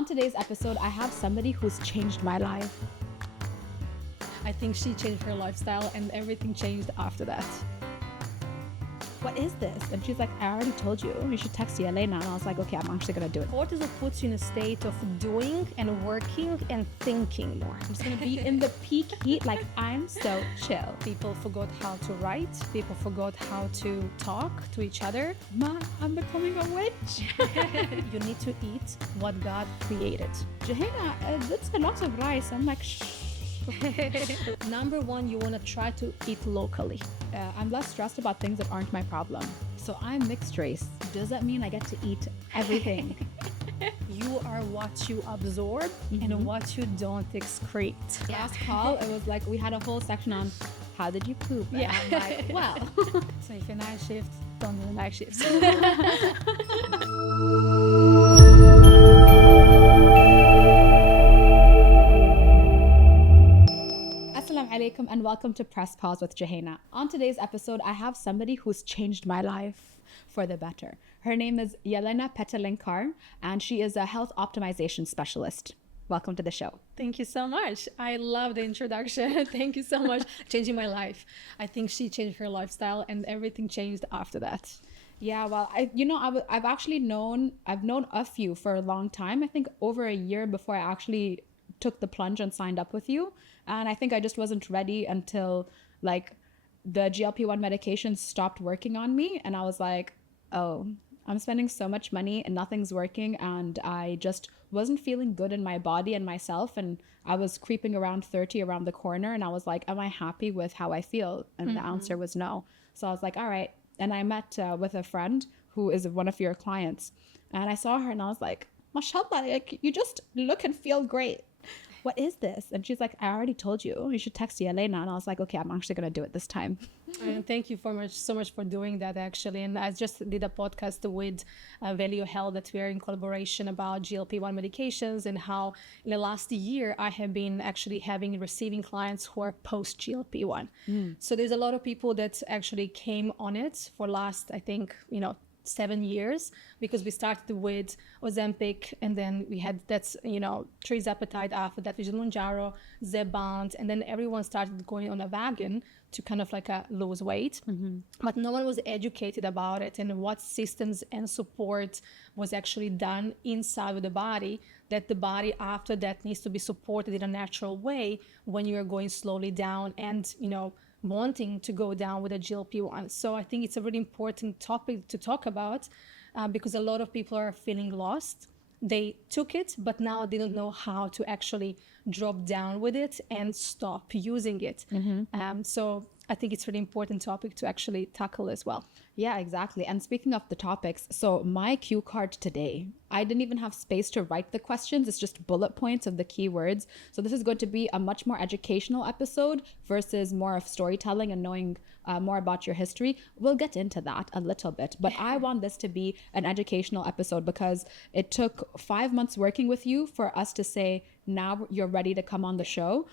On today's episode, I have somebody who's changed my life. I think she changed her lifestyle and everything changed after that. What is this? And she's like, I already told you. You should text Jelena. And I was like, okay, I'm actually going to do it. Cortisol puts you in a state of doing and working and thinking more. I'm just going to be in the peak heat like I'm so chill. People forgot how to write. People forgot how to talk to each other. Ma, I'm becoming a witch. You need to eat what God created. Jouhayna, that's a lot of rice. I'm like, shh. Number one, you want to try to eat locally. I'm less stressed about things that aren't my problem. So I'm mixed race. Does that mean I get to eat everything? You are what you absorb and what you don't excrete. Last call, it was like we had a whole section on how did you poop? And Yeah. I'm like, well. So if you're night shift, don't do the night shifts. Assalamu alaikum and welcome to Press Pause with Jouhayna. On today's episode, I have somebody who's changed my life for the better. Her name is Jelena Petelinkar and she is a health optimization specialist. Welcome to the show. Thank you so much. I love the introduction. Thank you so much. Changing my life. I think she changed her lifestyle and everything changed after that. Yeah, well, I've actually known a few for a long time. I think over a year before I actually took the plunge and signed up with you. And I think I just wasn't ready until like the GLP-1 medication stopped working on me. And I was like, oh, I'm spending so much money and nothing's working. And I just wasn't feeling good in my body and myself. And I was creeping around 30 around the corner. And I was like, am I happy with how I feel? And the answer was no. So I was like, all right. And I met with a friend who is one of your clients. And I saw her and I was like, mashallah, like you just look and feel great. What is this? And she's like, I already told you. You should text Jelena. And I was like, okay, I'm actually going to do it this time. And thank you so much for doing that, actually. And I just did a podcast with Value Health that we are in collaboration about GLP-1 medications and how in the last year I have been actually receiving clients who are post GLP-1. So there's a lot of people that actually came on it for last, I think, 7 years, because we started with Ozempic and then we had tirzepatide after that, which is Mounjaro, Zepbound, and then everyone started going on a wagon to kind of like lose weight. But no one was educated about it and what systems and support was actually done inside of the body, that the body after that needs to be supported in a natural way when you're going slowly down and wanting to go down with a GLP-1. So I think it's a really important topic to talk about because a lot of people are feeling lost. They took it, but now they don't know how to actually drop down with it and stop using it. So I think it's a really important topic to actually tackle as well. Yeah, exactly. And speaking of the topics, so my cue card today, I didn't even have space to write the questions. It's just bullet points of the keywords. So this is going to be a much more educational episode versus more of storytelling and knowing more about your history. We'll get into that a little bit, but I want this to be an educational episode because it took 5 months working with you for us to say, now you're ready to come on the show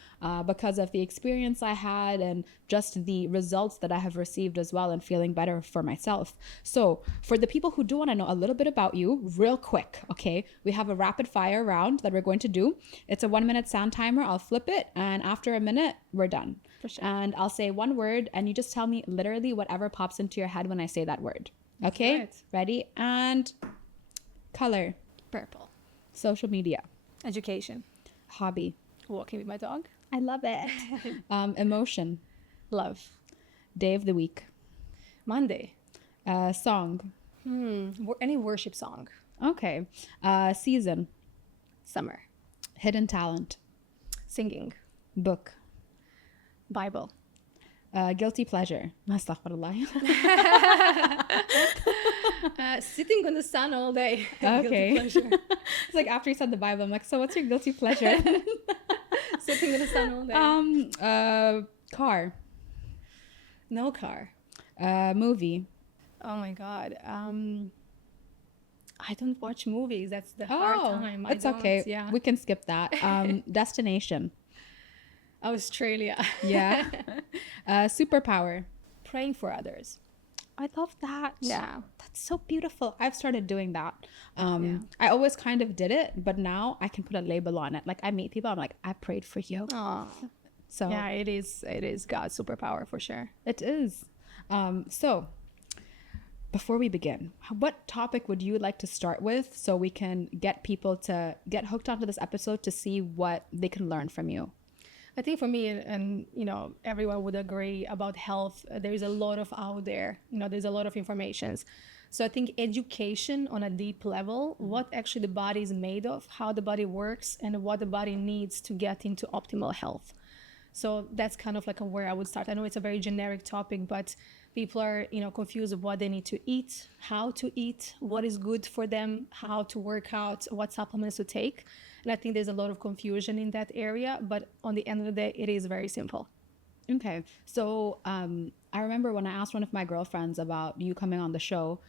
because of the experience I had and just the results that I have received as well and feeling better for myself. So for the people who do want to know a little bit about you real quick, okay, we have a rapid fire round that we're going to do. It's a 1-minute sound timer. I'll flip it and after a minute, we're done. For sure. And I'll say one word and you just tell me literally whatever pops into your head when I say that word. Okay, Right. Ready? And color, Purple. social media, Education. hobby. Walking with my dog. I love it. Emotion, Love. day of the week, Monday. song. Any worship song. Okay. Season, Summer. hidden talent, Singing. book, Bible. guilty pleasure. Astaghfirullah. Sitting in the sun all day. Okay. Guilty pleasure. It's like after you said the Bible, I'm like, so what's your guilty pleasure? Sitting in the sun all day. Car, No car. movie. Oh my God. I don't watch movies. That's the hard time. It's okay. Yeah. We can skip that. Destination. Australia. Yeah. Superpower. Praying for others. I love that. Yeah. That's so beautiful. I've started doing that. I always kind of did it, but now I can put a label on it. Like I meet people, I'm like, I prayed for you. Oh, So yeah, it is God's superpower for sure. it is. So before we begin, what topic would you like to start with so we can get people to get hooked onto this episode to see what they can learn from you? I think for me, and you know, everyone would agree about health. There is a lot of out there. You know, there's a lot of information. So I think education on a deep level, what actually the body is made of, how the body works, and what the body needs to get into optimal health. So that's kind of like where I would start. I know it's a very generic topic, but people are, you know, confused of what they need to eat, how to eat, what is good for them, how to work out, what supplements to take. And I think there's a lot of confusion in that area, but on the end of the day, it is very simple. Okay. So I remember when I asked one of my girlfriends about you coming on the show,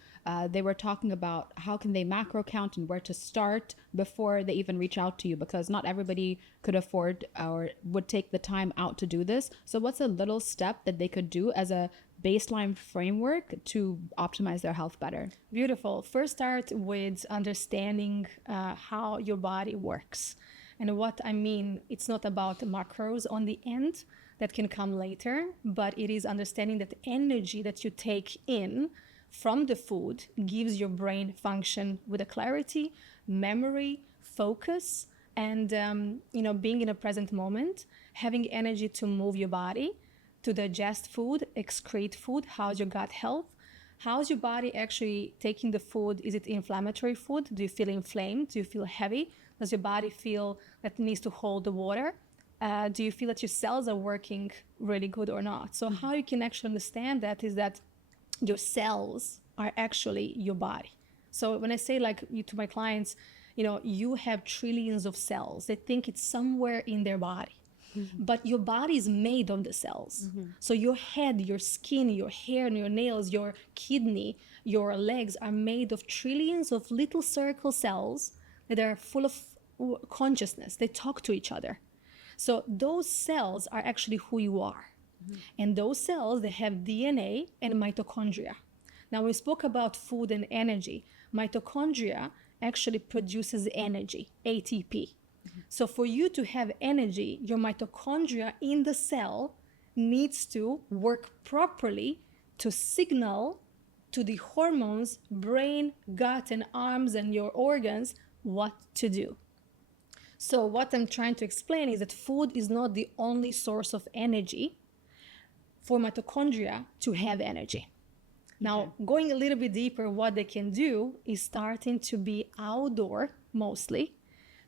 they were talking about how can they macro count and where to start before they even reach out to you, because not everybody could afford or would take the time out to do this. So what's a little step that they could do as a baseline framework to optimize their health better? Beautiful. First, start with understanding how your body works. And what I mean, it's not about macros on the end, that can come later, but it is understanding that the energy that you take in from the food gives your brain function with a clarity, memory, focus, and you know, being in a present moment, having energy to move your body, to digest food, excrete food. How's your gut health? How's your body actually taking the food? Is it inflammatory food? Do you feel inflamed? Do you feel heavy? Does your body feel that it needs to hold the water? Do you feel that your cells are working really good or not? So how you can actually understand that is that your cells are actually your body. So when I say like to my clients, you know, you have trillions of cells. They think it's somewhere in their body. But your body is made of the cells. So your head, your skin, your hair, and your nails, your kidney, your legs are made of trillions of little circle cells that are full of consciousness. They talk to each other. So those cells are actually who you are. And those cells, they have DNA and mitochondria. Now, we spoke about food and energy. Mitochondria actually produces energy, ATP. So for you to have energy, your mitochondria in the cell needs to work properly to signal to the hormones, brain, gut, and arms, and your organs what to do. So what I'm trying to explain is that food is not the only source of energy for mitochondria to have energy. Now, going a little bit deeper, what they can do is starting to be outdoor mostly,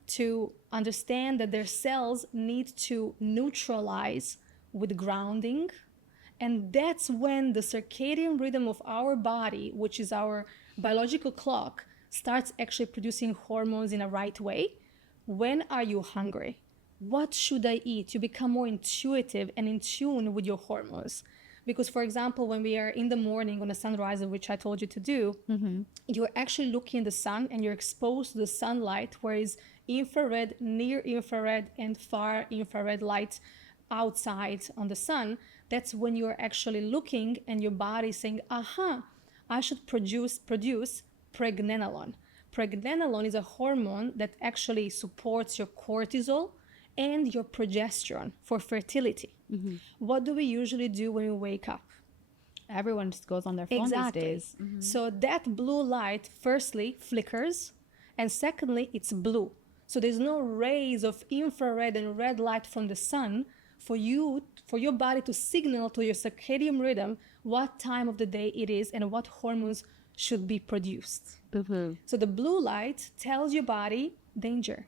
to understand that their cells need to neutralize with grounding. And that's when the circadian rhythm of our body, which is our biological clock, starts actually producing hormones in a right way. When are you hungry? What should I eat? You become more intuitive and in tune with your hormones. Because, for example, when we are in the morning on a sunrise, which I told you to do, you're actually looking at the sun and you're exposed to the sunlight, whereas infrared, near infrared, and far infrared light outside on the sun, that's when you're actually looking and your body is saying, aha, I should produce pregnenolone. Pregnenolone is a hormone that actually supports your cortisol and your progesterone for fertility. What do we usually do when we wake up? Everyone just goes on their phone these days. So that blue light, firstly, flickers, and secondly, it's blue. So there's no rays of infrared and red light from the sun for your body to signal to your circadian rhythm what time of the day it is and what hormones should be produced. So the blue light tells your body, danger,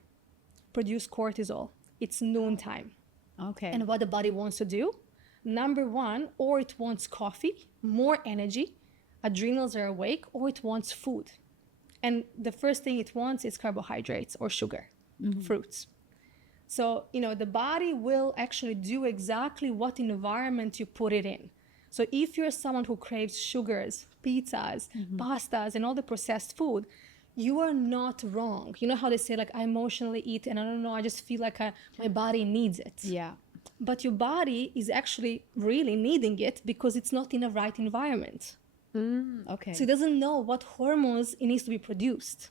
produce cortisol. It's noontime. Okay. And what the body wants to do, number one, or it wants coffee, more energy, adrenals are awake, or it wants food. And the first thing it wants is carbohydrates or sugar, fruits. So, you know, the body will actually do exactly what environment you put it in. So if you're someone who craves sugars, pizzas, pastas, and all the processed food, you are not wrong. You know how they say, like, I emotionally eat and I don't know, I just feel like my body needs it. Yeah. But your body is actually really needing it because it's not in the right environment. Okay. So it doesn't know what hormones it needs to be produced.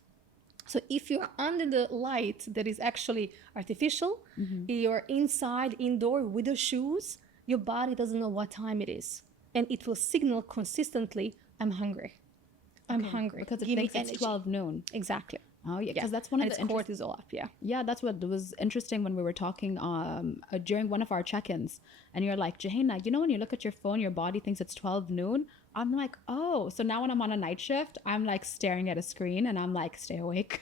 So if you're under the light that is actually artificial, you're inside, indoor with the shoes, your body doesn't know what time it is. And it will signal consistently, I'm hungry. I'm hungry. Because it Give me thinks it's energy. 12 noon. Exactly. Oh, yeah. Because that's one of And the it's cortisol up, yeah. Yeah, that's what was interesting when we were talking during one of our check-ins. And you're like, Jouhayna, you know when you look at your phone, your body thinks it's 12 noon? I'm like, oh. So now when I'm on a night shift, I'm like staring at a screen and I'm like, stay awake.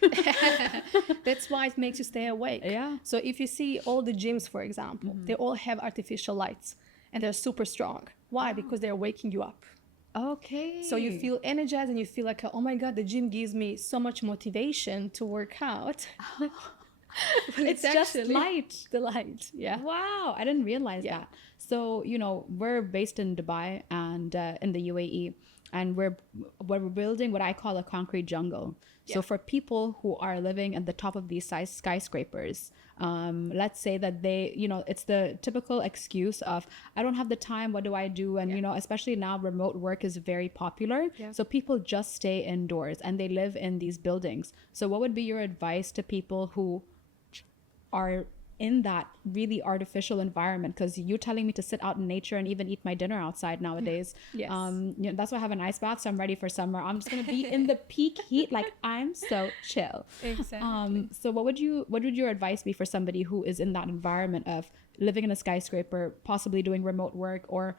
That's why it makes you stay awake. Yeah. So if you see all the gyms, for example, they all have artificial lights and they're super strong. Why? Because they're waking you up. Okay. So you feel energized and you feel like, oh my God, the gym gives me so much motivation to work out. But it's just light. The light, yeah. Wow, I didn't realize that. So, you know, we're based in Dubai and in the UAE, and we're building what I call a concrete jungle. So for people who are living at the top of these skyscrapers, let's say that they, you know, it's the typical excuse of, I don't have the time, what do I do? And, you know, especially now remote work is very popular. So people just stay indoors and they live in these buildings. So what would be your advice to people who are in that really artificial environment? Because you telling me to sit out in nature and even eat my dinner outside nowadays. Yes. You know, that's why I have an ice bath, so I'm ready for summer. I'm just gonna be in the peak heat, like I'm so chill. Exactly. So what would your advice be for somebody who is in that environment of living in a skyscraper, possibly doing remote work, or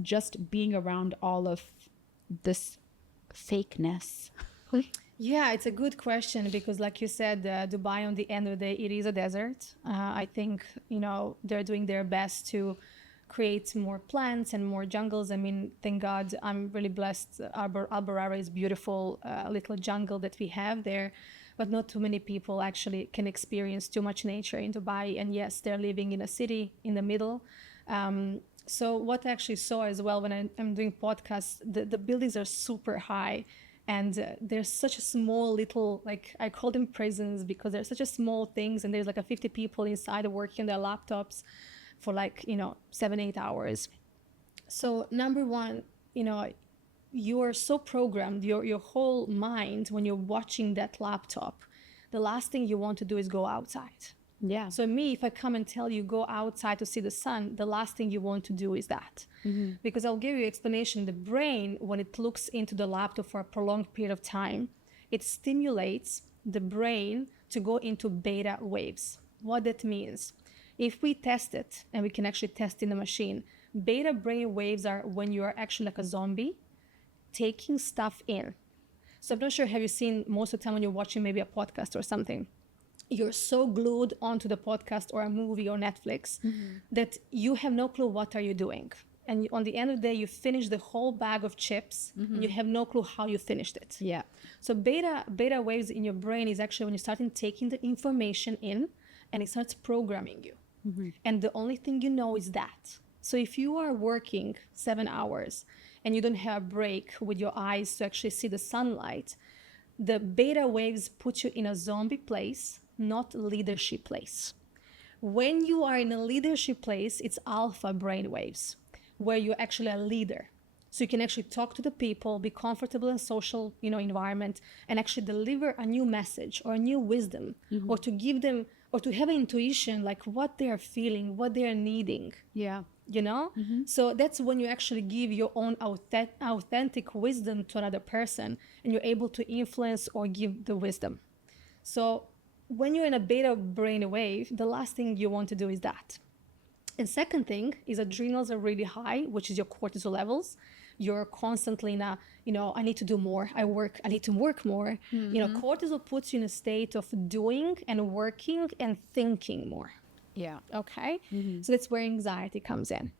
just being around all of this fakeness? Yeah, it's a good question because like you said, Dubai, on the end of the day, it is a desert. I think, you know, they're doing their best to create more plants and more jungles. I mean, thank God, I'm really blessed. Albarara is beautiful little jungle that we have there, but not too many people actually can experience too much nature in Dubai. And yes, they're living in a city in the middle. So what I actually saw as well when I'm doing podcasts, the buildings are super high. And there's such a small little, like I call them prisons because they're such a small things. And there's like 50 people inside working on their laptops for like, you know, 7-8 hours. So number one, you know, you are so programmed, your whole mind, when you're watching that laptop, the last thing you want to do is go outside. Yeah. So me, if I come and tell you go outside to see the sun, the last thing you want to do is that. Because I'll give you explanation. The brain, when it looks into the laptop for a prolonged period of time, it stimulates the brain to go into beta waves. What that means, if we test it, and we can actually test in the machine, beta brain waves are when you are actually like a zombie, taking stuff in. So I'm not sure, have you seen most of the time when you're watching maybe a podcast or something, you're so glued onto the podcast or a movie or Netflix that you have no clue what are you doing. And on the end of the day, you finish the whole bag of chips and you have no clue how you finished it. Yeah. So beta waves in your brain is actually when you start taking the information in and it starts programming you. And the only thing you know is that. So if you are working 7 hours and you don't have a break with your eyes to actually see the sunlight, the beta waves put you in a zombie place, not leadership place. When you are in a leadership place, it's alpha brain waves, where you're actually a leader. So you can actually talk to the people, be comfortable in social, you know, environment, and actually deliver a new message or a new wisdom, or to give them, or to have an intuition, like what they are feeling, what they are needing. Yeah. You know? So that's when you actually give your own authentic wisdom to another person, and you're able to influence or give the wisdom. So when you're in a beta brain wave, the last thing you want to do is that. And second thing is adrenals are really high, which is your cortisol levels. You're constantly in a, you know, I need to do more. I need to work more. You know, cortisol puts you in a state of doing and working and thinking more. Yeah. Okay. So that's where anxiety comes in.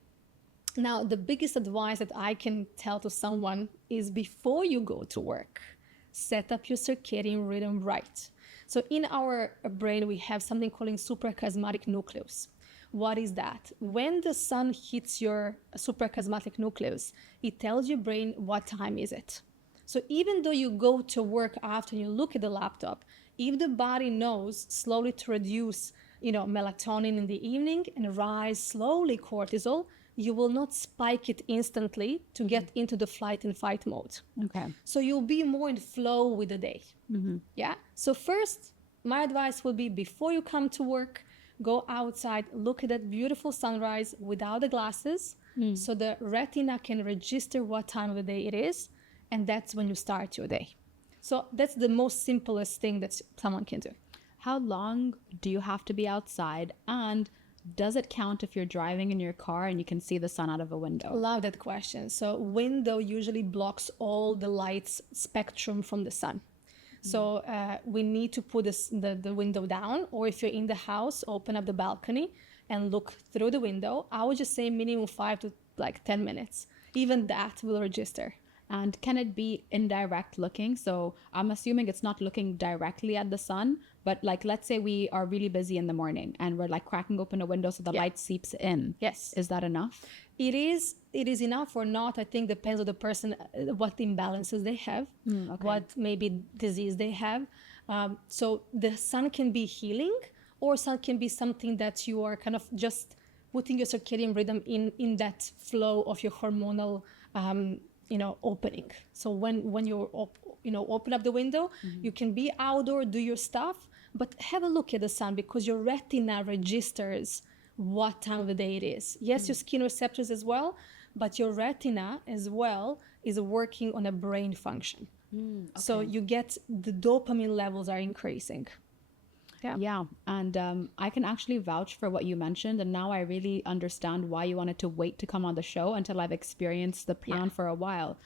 Now, the biggest advice that I can tell to someone is before you go to work, set up your circadian rhythm right. So in our brain, we have something called suprachiasmatic nucleus. What is that? When the sun hits your suprachiasmatic nucleus, it tells your brain what time is it. So even though you go to work after and you look at the laptop, if the body knows slowly to reduce, you know, melatonin in the evening and rise slowly cortisol, you will not spike it instantly to get into the flight and fight mode. Okay. So you'll be more in flow with the day. Yeah. So first, my advice would be before you come to work, go outside, look at that beautiful sunrise without the glasses, so the retina can register what time of the day it is, and that's when you start your day. So that's the most simplest thing that someone can do. How long do you have to be outside? And does it count if you're driving in your car and you can see the sun out of a window? Love that question. So window usually blocks all the light's spectrum from the sun. So we need to put the window down, or if you're in the house, open up the balcony and look through the window. I would just say minimum 5 to 10 minutes. Even that will register. And can it be indirect looking? So I'm assuming it's not looking directly at the sun, but let's say we are really busy in the morning and we're cracking open a window so the light seeps in. Yes. Is that enough? It is enough or not. I think depends on the person, what imbalances they have, what maybe disease they have. So the sun can be healing, or sun can be something that you are kind of just putting your circadian rhythm in that flow of your hormonal opening. So when you open up the window, you can be outdoor, do your stuff, but have a look at the sun, because your retina registers what time of the day it is. Yes, your skin receptors as well, but your retina as well is working on a brain function. So you get the dopamine levels are increasing. Yeah. And I can actually vouch for what you mentioned. And now I really understand why you wanted to wait to come on the show until I've experienced the plan for a while.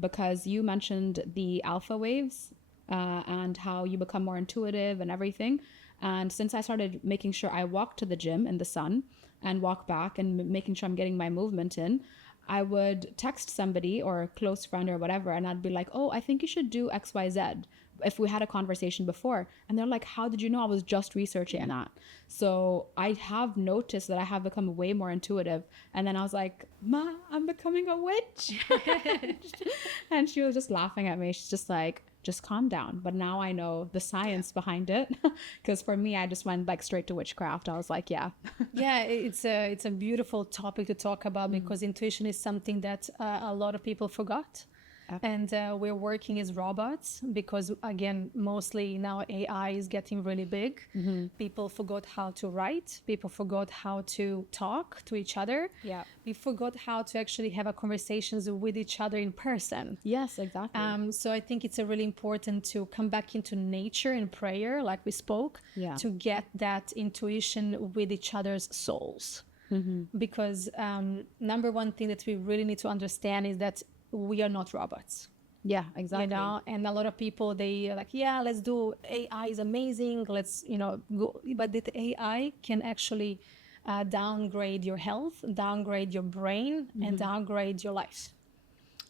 Because you mentioned the alpha waves and how you become more intuitive and everything. And since I started making sure I walk to the gym in the sun and walk back and making sure I'm getting my movement in, I would text somebody or a close friend or whatever, and I'd be like, oh, I think you should do XYZ, if we had a conversation before. And they're like, how did you know? I was just researching that. So I have noticed that I have become way more intuitive. And then I was like, Ma, I'm becoming a witch. And she was just laughing at me. She's just like, just calm down. But now I know the science behind it, because for me, I just went straight to witchcraft. I was like, yeah. It's a beautiful topic to talk about, because intuition is something that a lot of people forgot. And we're working as robots, because again, mostly now AI is getting really big. People forgot how to write. People forgot how to talk to each other. Yeah. We forgot how to actually have a conversations with each other in person. Yes, exactly. So I think it's really important to come back into nature and prayer, like we spoke, to get that intuition with each other's souls. Because number one thing that we really need to understand is that we are not robots. Yeah, exactly. And a lot of people, they are like, yeah, let's do AI is amazing. Let's, go. But the AI can actually downgrade your health, downgrade your brain, and downgrade your life.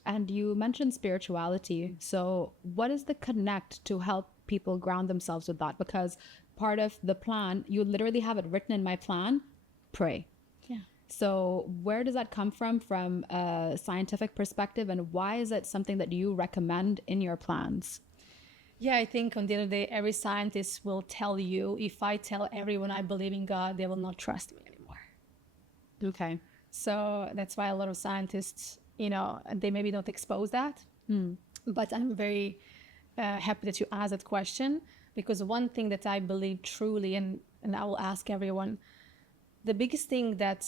And you mentioned spirituality. So what is the connect to help people ground themselves with that? Because part of the plan, you literally have it written in my plan, pray. So where does that come from a scientific perspective, and why is it something that you recommend in your plans? Yeah, I think on the end of the day, every scientist will tell you, if I tell everyone I believe in God, they will not trust me anymore. Okay. So that's why a lot of scientists, they maybe don't expose that. But I'm very happy that you asked that question, because one thing that I believe truly, and I will ask everyone, the biggest thing that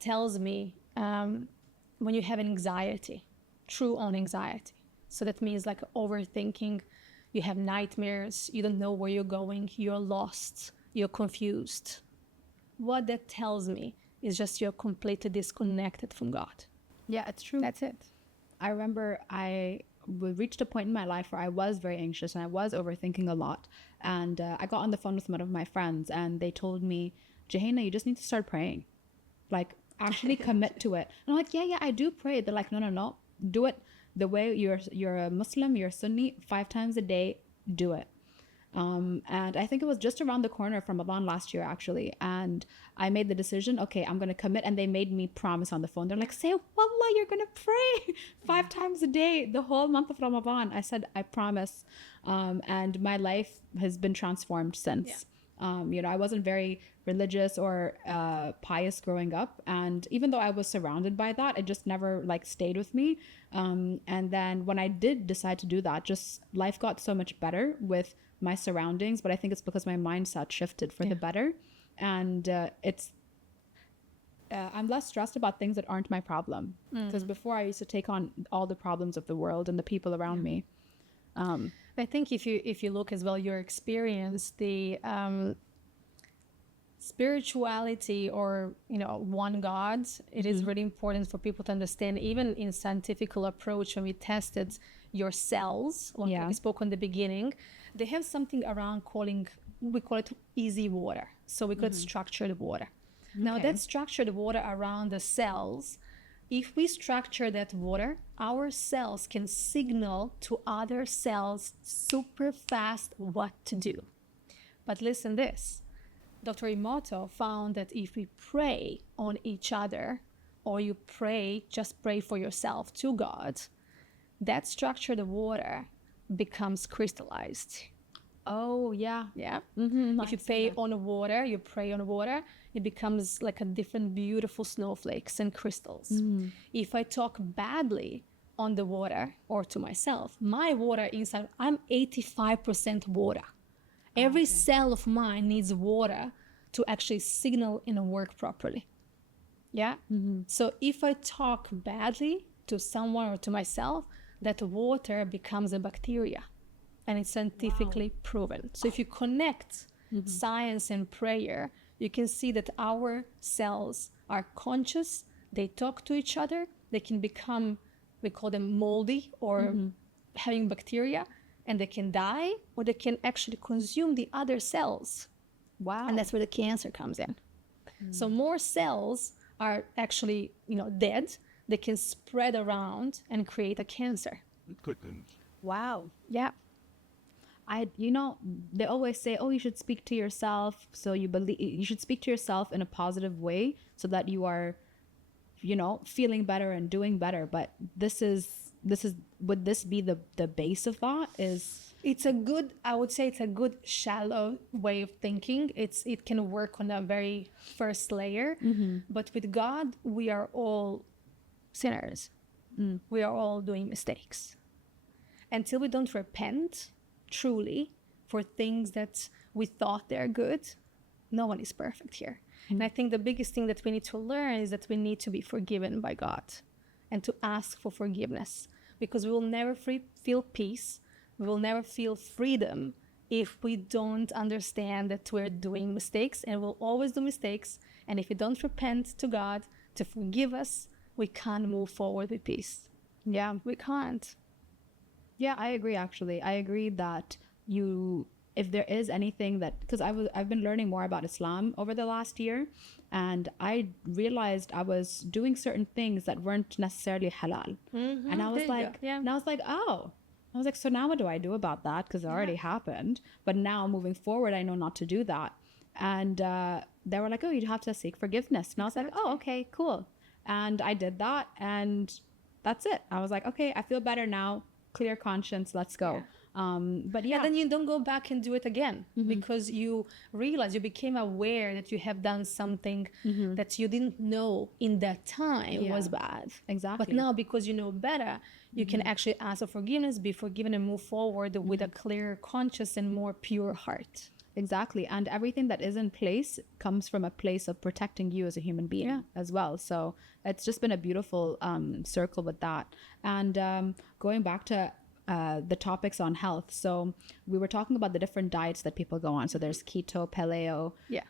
tells me when you have anxiety, true on anxiety. So that means overthinking, you have nightmares, you don't know where you're going, you're lost, you're confused. What that tells me is just you're completely disconnected from God. Yeah, it's true. That's it. I remember I reached a point in my life where I was very anxious and I was overthinking a lot. And I got on the phone with one of my friends and they told me, Jouhayna, you just need to start praying. Actually commit to it. And I'm like, yeah, I do pray. They're like, no, do it the way you're a Muslim, you're Sunni, 5 times a day, do it. And I think it was just around the corner from Ramadan last year, actually. And I made the decision, okay, I'm going to commit. And they made me promise on the phone. They're like, say, Wallah, you're going to pray 5 times a day, the whole month of Ramadan. I said, I promise. And my life has been transformed since. I wasn't very religious or pious growing up. And even though I was surrounded by that, it just never like stayed with me. And then when I did decide to do that, just life got so much better with my surroundings. But I think it's because my mindset shifted for the better. And I'm less stressed about things that aren't my problem. Because before I used to take on all the problems of the world and the people around me. I think if you look as well your experience, the spirituality or one God, it is really important for people to understand. Even in scientific approach, when we tested your cells, like we spoke on the beginning, they have something around we call it easy water. So we call it structured water. Now that structured water around the cells, if we structure that water, our cells can signal to other cells super fast what to do. But listen this, Dr. Emoto found that if we pray on each other, or you just pray for yourself to God, that structured water becomes crystallized. Oh, yeah. Yeah. If you pray on water, it becomes like a different beautiful snowflakes and crystals. If I talk badly on the water or to myself, my water inside, I'm 85% water. Every cell of mine needs water to actually signal and work properly. Yeah. So if I talk badly to someone or to myself, that water becomes a bacteria. And it's scientifically proven. So if you connect science and prayer, you can see that our cells are conscious. They talk to each other. They can become, we call them moldy or having bacteria, and they can die, or they can actually consume the other cells. Wow. And that's where the cancer comes in. So more cells are actually, dead. They can spread around and create a cancer. Wow. Yeah. They always say, oh, you should speak to yourself. So you should speak to yourself in a positive way so that you are, feeling better and doing better. But would this be the base of that? I would say it's a good shallow way of thinking. It can work on a very first layer, but with God, we are all sinners. We are all doing mistakes. Until we don't repent truly for things that we thought they're good, no one is perfect here. And I think the biggest thing that we need to learn is that we need to be forgiven by God and to ask for forgiveness, because we will never feel peace, we will never feel freedom if we don't understand that we're doing mistakes, and we'll always do mistakes. And if we don't repent to God to forgive us, we can't move forward with peace. Yeah, we can't. Yeah, I agree, actually. I agree that if there is anything that, because I've been learning more about Islam over the last year, and I realized I was doing certain things that weren't necessarily halal. And I was like, so now what do I do about that? Because it already happened. But now moving forward, I know not to do that. And they were like, oh, you have to seek forgiveness. And I was like, oh, okay, cool. And I did that, and that's it. I was like, okay, I feel better now. Clear conscience, let's go. But then you don't go back and do it again, because you realize, you became aware that you have done something that you didn't know in that time was bad. Exactly. But now, because you know better, you can actually ask for forgiveness, be forgiven, and move forward with a clear conscience and more pure heart. Exactly. And everything that is in place comes from a place of protecting you as a human being as well. So it's just been a beautiful circle with that. And going back to the topics on health. So we were talking about the different diets that people go on. So there's keto, paleo. Yeah.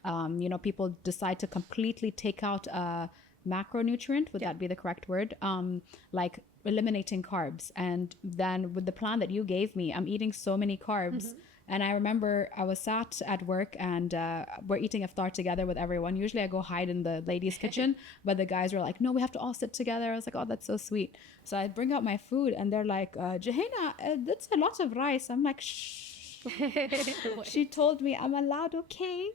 People decide to completely take out a macronutrient. Would that be the correct word? Like eliminating carbs. And then with the plan that you gave me, I'm eating so many carbs. And I remember I was sat at work, and we're eating iftar together with everyone. Usually I go hide in the ladies' kitchen, but the guys were like, no, we have to all sit together. I was like, oh, that's so sweet. So I bring out my food, and they're like, Jouhayna, that's a lot of rice. I'm like, shh. She told me I'm allowed, okay?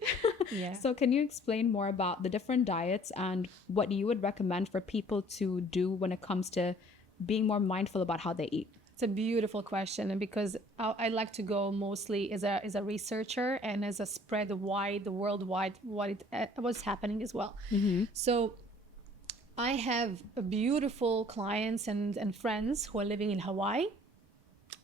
Yeah. So can you explain more about the different diets and what you would recommend for people to do when it comes to being more mindful about how they eat? It's It's a beautiful question, and because I like to go mostly as a researcher and as a spread wide, worldwide, what's happening as well. So I have beautiful clients and friends who are living in Hawaii,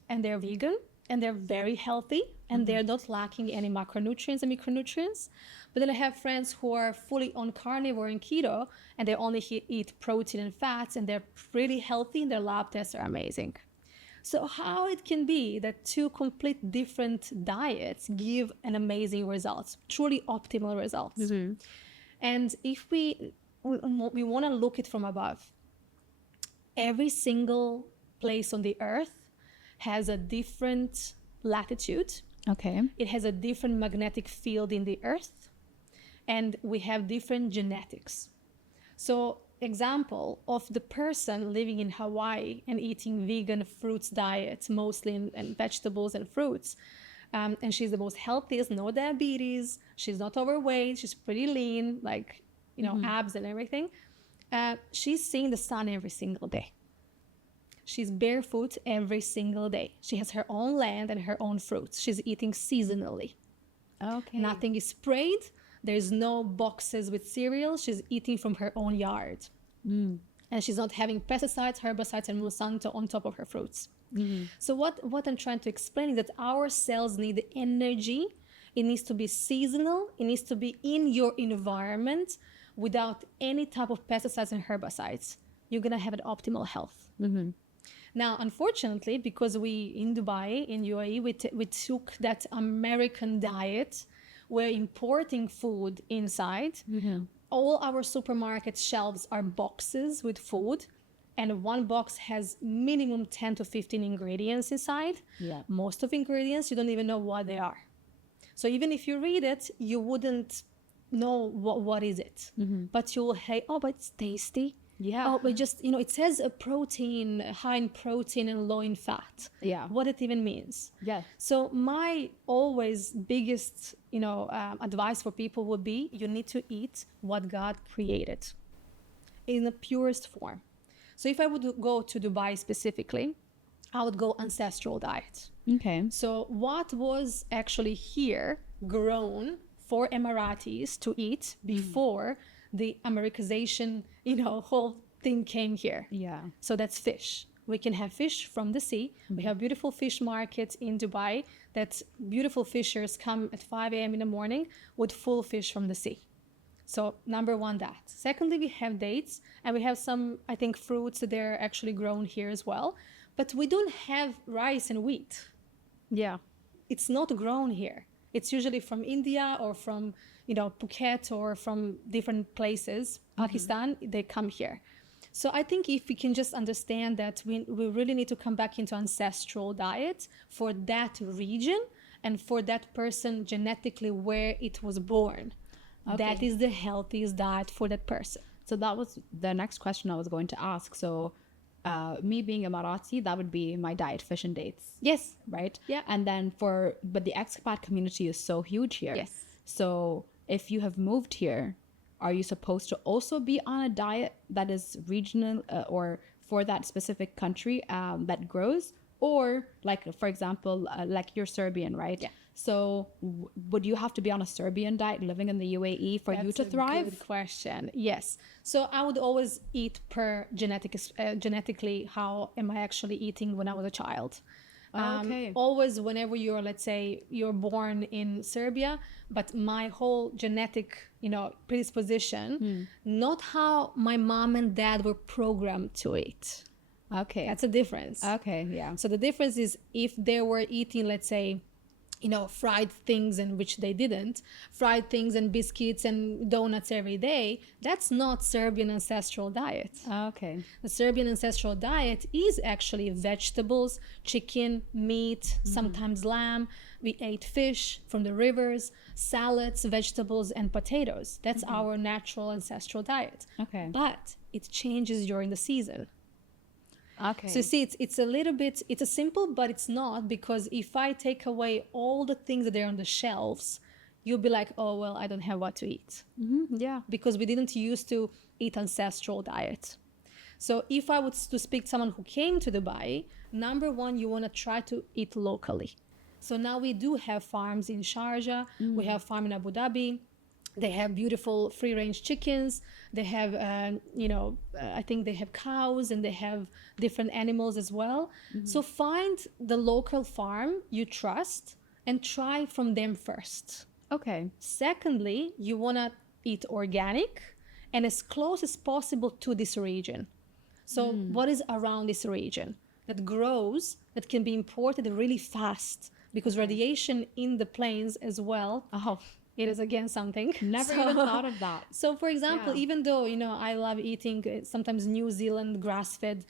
and they're vegan, and they're very healthy, and they're not lacking any macronutrients and micronutrients. But then I have friends who are fully on carnivore and keto, and they only eat protein and fats, and they're pretty healthy, and their lab tests are amazing. So how it can be that two complete different diets give an amazing results, truly optimal results? And if we want to look it from above, every single place on the earth has a different latitude. Okay. It has a different magnetic field in the earth, and we have different genetics. So example of the person living in Hawaii and eating vegan fruits diet, mostly and vegetables and fruits, and she's the most healthiest, no diabetes, she's not overweight, she's pretty lean, like, you know, abs and everything. She's seeing the sun every single day. She's barefoot every single day. She has her own land and her own fruits. She's eating seasonally. Okay. Nothing is sprayed. There's no boxes with cereal. She's eating from her own yard. And she's not having pesticides, herbicides, and Monsanto on top of her fruits. So what I'm trying to explain is that our cells need energy. It needs to be seasonal. It needs to be in your environment without any type of pesticides and herbicides. You're going to have an optimal health. Now, unfortunately, because we in Dubai, in UAE, we took that American diet. We're importing food inside. All our supermarket shelves are boxes with food, and one box has minimum 10 to 15 ingredients inside. Most of ingredients, you don't even know what they are. So even if you read it, you wouldn't know what is it. But you'll say, oh, but it's tasty. Oh, but just, you know, it says a protein, high in protein and low in fat. What it even means. So my always biggest, you know, advice for people would be, you need to eat what God created in the purest form. So if I would go to Dubai specifically, I would go ancestral diet. Okay. So what was actually here grown for Emiratis to eat before the Americanization, you know, whole thing came here. So that's fish. We can have fish from the sea. We have beautiful fish markets in Dubai that beautiful fishers come at 5 a.m. in the morning with full fish from the sea. So number one, that. Secondly, we have dates, and we have some, I think, fruits that they're actually grown here as well. But we don't have rice and wheat. It's not grown here. It's usually from India or from, you know, Phuket or from different places, Pakistan, they come here. So I think if we can just understand that we really need to come back into ancestral diet for that region and for that person genetically where it was born. That is the healthiest diet for that person. So that was the next question I was going to ask. So me being a Marathi, that would be my diet, fish and dates. Yes. Right? Yeah. And then but the expat community is so huge here. Yes. So if you have moved here, are you supposed to also be on a diet that is regional or for that specific country that grows? Or like, for example, like you're Serbian, right? So would you have to be on a Serbian diet living in the UAE for you to thrive? That's a good question. Yes. So I would always eat per genetically, how am I actually eating when I was a child. Always whenever you're, let's say, you're born in Serbia, but my whole genetic, you know, predisposition, not how my mom and dad were programmed to eat. That's a difference. So the difference is if they were eating, let's say, you know, fried things, and which they didn't, fried things and biscuits and donuts every day, that's not Serbian ancestral diet. The Serbian ancestral diet is actually vegetables, chicken, meat, sometimes lamb. We ate fish from the rivers, salads, vegetables, and potatoes. That's our natural ancestral diet. But it changes during the season. So you see, it's a little bit, it's a simple, but it's not, because if I take away all the things that are on the shelves, you'll be like, oh, well, I don't have what to eat. Because we didn't used to eat ancestral diet. So if I was to speak to someone who came to Dubai, number one, you want to try to eat locally. So now we do have farms in Sharjah, we have farm in Abu Dhabi. They have beautiful free-range chickens. They have, I think they have cows, and they have different animals as well. So find the local farm you trust and try from them first. Okay. Secondly, you want to eat organic and as close as possible to this region. So what is around this region that grows, that can be imported really fast? Because radiation in the plains as well. Oh, it is again something. never even thought of that. So, for example, even though, I love eating sometimes New Zealand grass-fed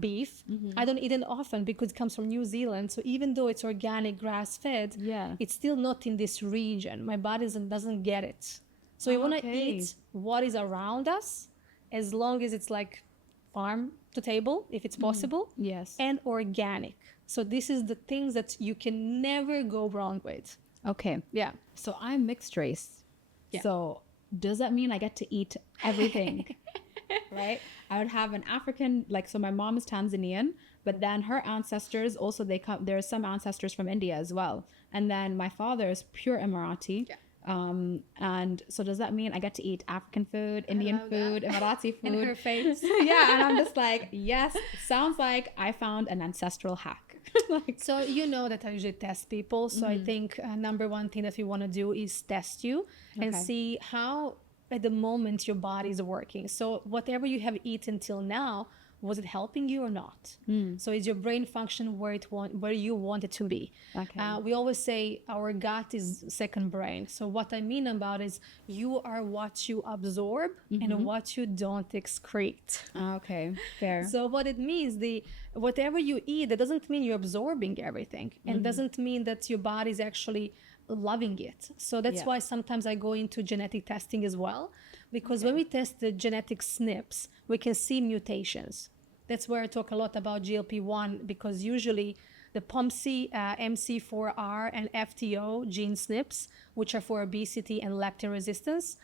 beef, I don't eat it often because it comes from New Zealand. So even though it's organic grass-fed, it's still not in this region. My body doesn't get it. So we want to eat what is around us, as long as it's like farm to table, if it's possible. Yes. And organic. So this is the things that you can never go wrong with. Okay. Yeah. So I'm mixed race. Yeah. So does that mean I get to eat everything? Right? I would have an African, so my mom is Tanzanian, but then her ancestors also, there are some ancestors from India as well. And then my father is pure Emirati. Yeah. And so does that mean I get to eat African food, Indian food, Emirati food? In her face. Yeah. And I'm just like, yes, sounds like I found an ancestral hack. So you know that I usually test people. So I think number one thing that we want to do is test you and see how at the moment your body is working. So whatever you have eaten till now, was it helping you or not? So is your brain function where you want it to be? Okay. We always say our gut is second brain. So what I mean about is you are what you absorb and what you don't excrete. Okay, fair. So what it means, whatever you eat, that doesn't mean you're absorbing everything, and doesn't mean that your body is actually loving it. So that's why sometimes I go into genetic testing as well, because when we test the genetic SNPs, we can see mutations. That's where I talk a lot about GLP-1, because usually the POMC, MC4R, and FTO gene SNPs, which are for obesity and leptin resistance,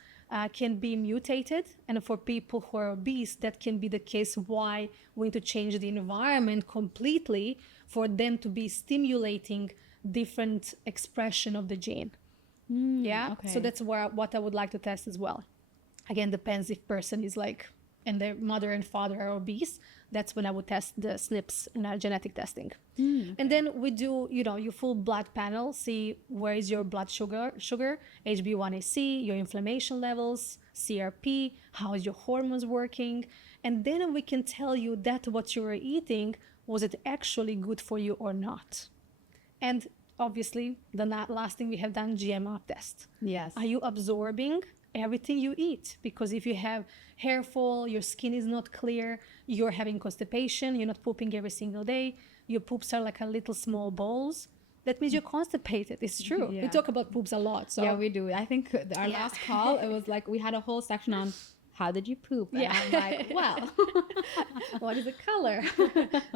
can be mutated. And for people who are obese, that can be the case why we need to change the environment completely for them to be stimulating different expression of the gene. Okay. So that's what I would like to test as well. Again, depends if person is and their mother and father are obese. That's when I would test the SNPs in our genetic testing. And then we do, your full blood panel, see where is your blood sugar, HbA1c, your inflammation levels, CRP, how is your hormones working. And then we can tell you that what you were eating, was it actually good for you or not? And obviously, the last thing we have done, GMR test. Yes. Are you absorbing everything you eat? Because if you have hair fall, your skin is not clear, you're having constipation, you're not pooping every single day, your poops are like a little small balls, that means you're constipated. It's true. Yeah. We talk about poops a lot. So yeah, we do. I think our last call, it was we had a whole section on how did you poop? And I'm like, well, what is the color?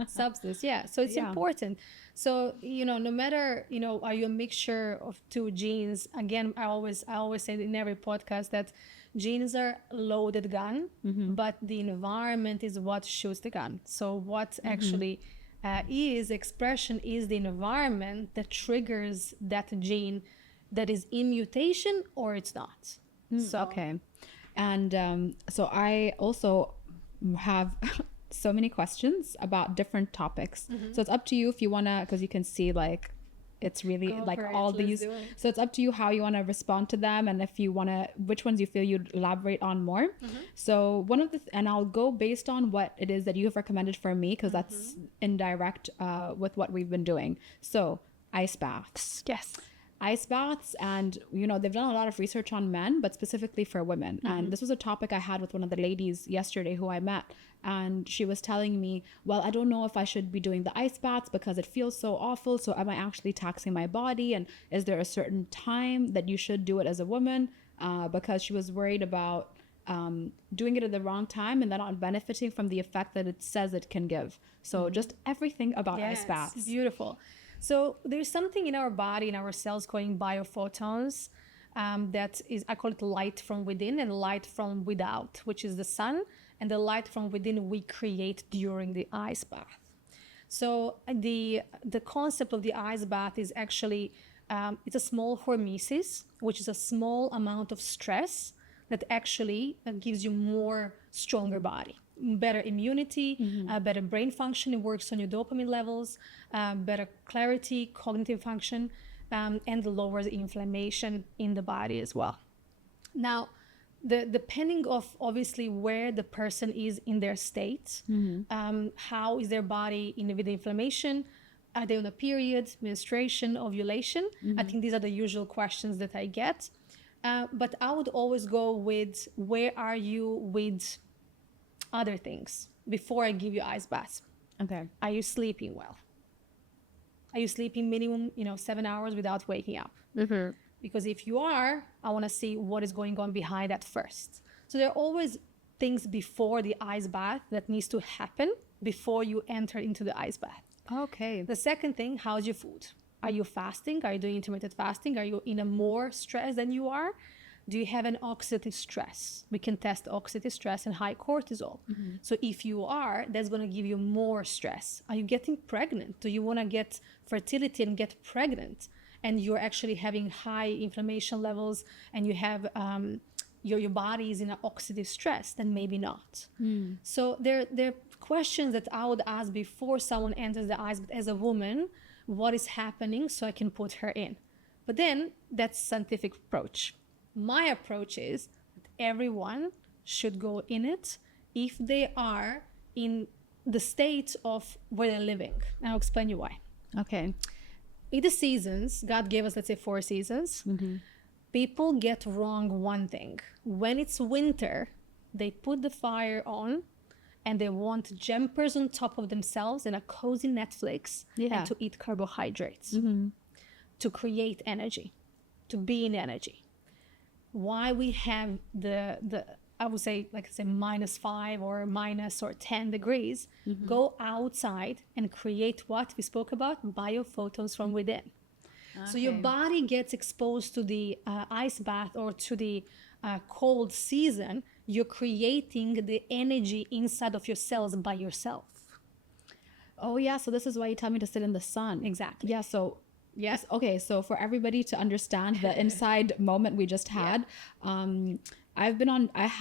Substance. Yeah. So it's important. So, no matter, are you a mixture of two genes? Again, I always say in every podcast that genes are loaded gun, but the environment is what shoots the gun. So what actually expression is the environment that triggers that gene that is in mutation or it's not. So, okay. And so I also have so many questions about different topics. So it's up to you if you want to, because you can see it's really all these. So it's up to you how you want to respond to them, and if you want to, which ones you feel you'd elaborate on more. So one of the, and I'll go based on what it is that you have recommended for me, because that's indirect with what we've been doing. So ice baths. Yes. Ice baths, and they've done a lot of research on men, but specifically for women. And this was a topic I had with one of the ladies yesterday who I met, and she was telling me, well, I don't know if I should be doing the ice baths because it feels so awful, so am I actually taxing my body, and is there a certain time that you should do it as a woman, because she was worried about doing it at the wrong time and then not benefiting from the effect that it says it can give. So just everything about ice baths. Beautiful. So there's something in our body, in our cells, called biophotons, that is, I call it light from within and light from without, which is the sun, and the light from within we create during the ice bath. So the concept of the ice bath is actually, it's a small hormesis, which is a small amount of stress that actually gives you more stronger body, better immunity, better brain function. It works on your dopamine levels, better clarity, cognitive function, and lowers inflammation in the body as well. Now, depending of obviously where the person is in their state, how is their body with the inflammation, are they on a period, menstruation, ovulation? I think these are the usual questions that I get. But I would always go with, where are you with other things before I give you ice bath? Okay. Are you sleeping well? Are you sleeping minimum, 7 hours without waking up? Because if you are, I want to see what is going on behind that first. So there are always things before the ice bath that needs to happen before you enter into the ice bath. Okay. The second thing, how's your food? Are you fasting? Are you doing intermittent fasting? Are you in a more stress than you are? Do you have an oxidative stress? We can test oxidative stress and high cortisol. So if you are, that's going to give you more stress. Are you getting pregnant? Do you want to get fertility and get pregnant? And you're actually having high inflammation levels, and you have your body is in an oxidative stress, then maybe not. So there are questions that I would ask before someone enters the ice bath as a woman. What is happening, so I can put her in? But then that's scientific approach. My approach is that everyone should go in it if they are in the state of where they're living. And I'll explain you why. Okay. In the seasons, God gave us, let's say, 4 seasons. People get wrong one thing. When it's winter, they put the fire on and they want jumpers on top of themselves and a cozy Netflix and to eat carbohydrates, to create energy, to be in energy. Why we have the I would say, like I say, -5 or minus or 10 degrees, go outside and create what we spoke about, biophotons from within. So your body gets exposed to the ice bath or to the cold season. You're creating the energy inside of your cells by yourself. Oh yeah, so this is why you tell me to sit in the sun. Exactly. Yeah, so yes, okay, so for everybody to understand the inside moment we just had, I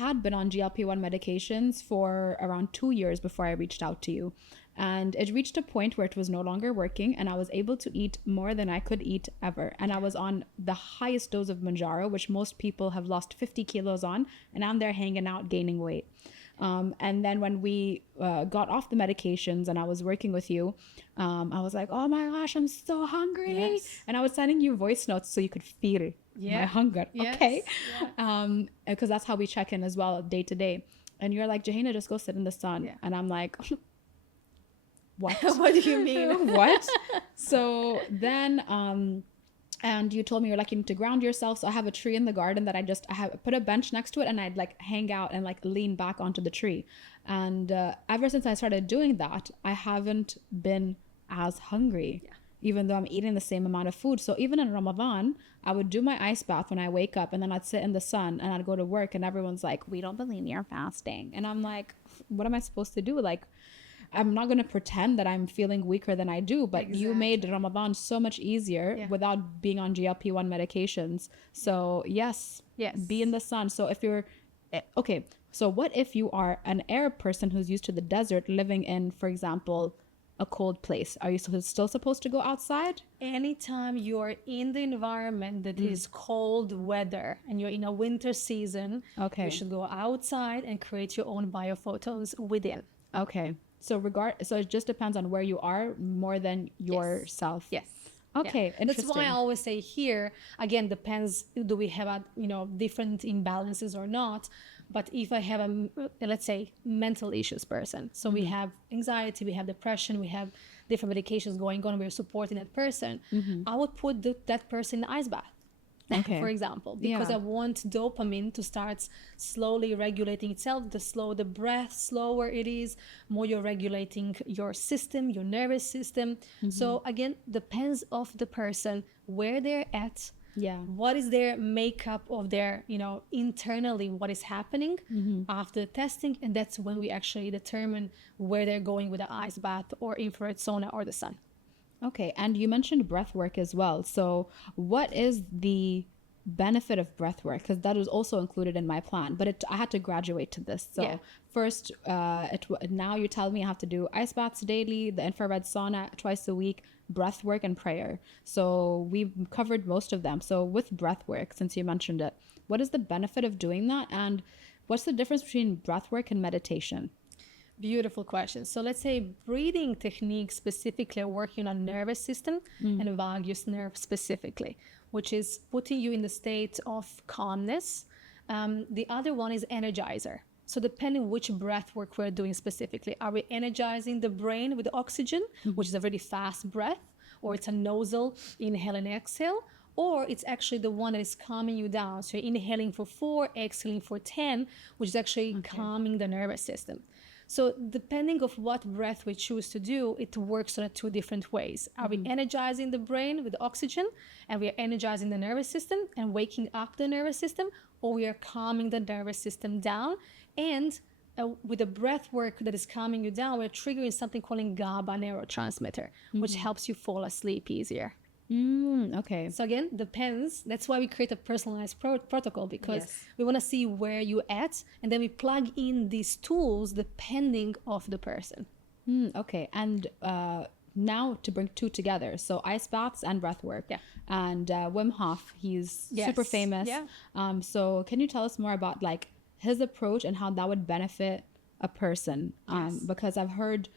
had been on GLP-1 medications for around 2 years before I reached out to you. And it reached a point where it was no longer working, and I was able to eat more than I could eat ever. And I was on the highest dose of Mounjaro, which most people have lost 50 kilos on, and I'm there hanging out, gaining weight. And then when we got off the medications and I was working with you, I was like, oh my gosh, I'm so hungry. Yes. And I was sending you voice notes so you could feel my hunger. Yes. Okay. Yeah. Because that's how we check in as well, day to day. And you're like, Jouhayna, just go sit in the sun. Yeah. And I'm like, what? What do you mean? What? So then, and you told me you're like, you need to ground yourself. So I have a tree in the garden that I have put a bench next to it, and I'd like hang out and like lean back onto the tree. And ever since I started doing that, I haven't been as hungry, even though I'm eating the same amount of food. So even in Ramadan, I would do my ice bath when I wake up, and then I'd sit in the sun and I'd go to work, and everyone's like, we don't believe you're fasting. And I'm like, what am I supposed to do? Like, I'm not going to pretend that I'm feeling weaker than I do, but you made Ramadan so much easier without being on GLP-1 medications. So yes, be in the sun. So if you're, okay, so what if you are an Arab person who's used to the desert, living in, for example, a cold place? Are you still supposed to go outside? Anytime you're in the environment that is cold weather and you're in a winter season, you should go outside and create your own biophotons within. Okay. So it just depends on where you are more than yourself. Yes. Okay. Yeah. That's why I always say here, again, depends, do we have different imbalances or not? But if I have let's say, mental issues person, so we have anxiety, we have depression, we have different medications going on, we're supporting that person, I would put that person in the ice bath. For example, because I want dopamine to start slowly regulating itself. The breath, slower it is, more you're regulating your system, your nervous system. So again, depends of the person, where they're at, Yeah. What is their makeup of their, internally, what is happening after testing. And that's when we actually determine where they're going with the ice bath or infrared sauna or the sun. Okay. And you mentioned breath work as well. So what is the benefit of breath work? Because that was also included in my plan, but I had to graduate to this. So first, now you tell me I have to do ice baths daily, the infrared sauna twice a week, breath work and prayer. So we've covered most of them. So with breath work, since you mentioned it, what is the benefit of doing that? And what's the difference between breath work and meditation? Beautiful question. So let's say breathing techniques specifically are working on nervous system and vagus nerve specifically, which is putting you in the state of calmness. The other one is energizer. So depending which breath work we're doing specifically, are we energizing the brain with oxygen, which is a really fast breath, or it's a nasal inhale and exhale, or it's actually the one that is calming you down. So you're inhaling for 4, exhaling for 10, which is actually calming the nervous system. So depending of what breath we choose to do, it works on 2 different ways. Are we energizing the brain with oxygen and we are energizing the nervous system and waking up the nervous system, or we are calming the nervous system down? And with the breath work that is calming you down, we're triggering something called GABA neurotransmitter, which helps you fall asleep easier. Okay. So again, depends. That's why we create a personalized protocol, because we want to see where you at, and then we plug in these tools depending of the person. Okay. And now to bring 2 together, so ice baths and breath work. And Wim Hof, he's super famous. So can you tell us more about like his approach and how that would benefit a person? Because I've heard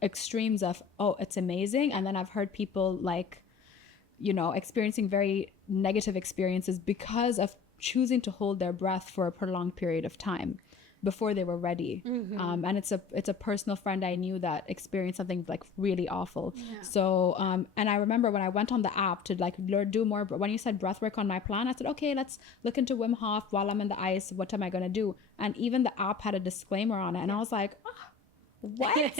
extremes of, oh, it's amazing, and then I've heard people like, experiencing very negative experiences because of choosing to hold their breath for a prolonged period of time before they were ready. And it's a personal friend I knew that experienced something like really awful. So and I remember when I went on the app to like do more, when you said breath work on my plan, I said, okay, let's look into Wim Hof while I'm in the ice. What am I going to do? And even the app had a disclaimer on it, and I was like, what?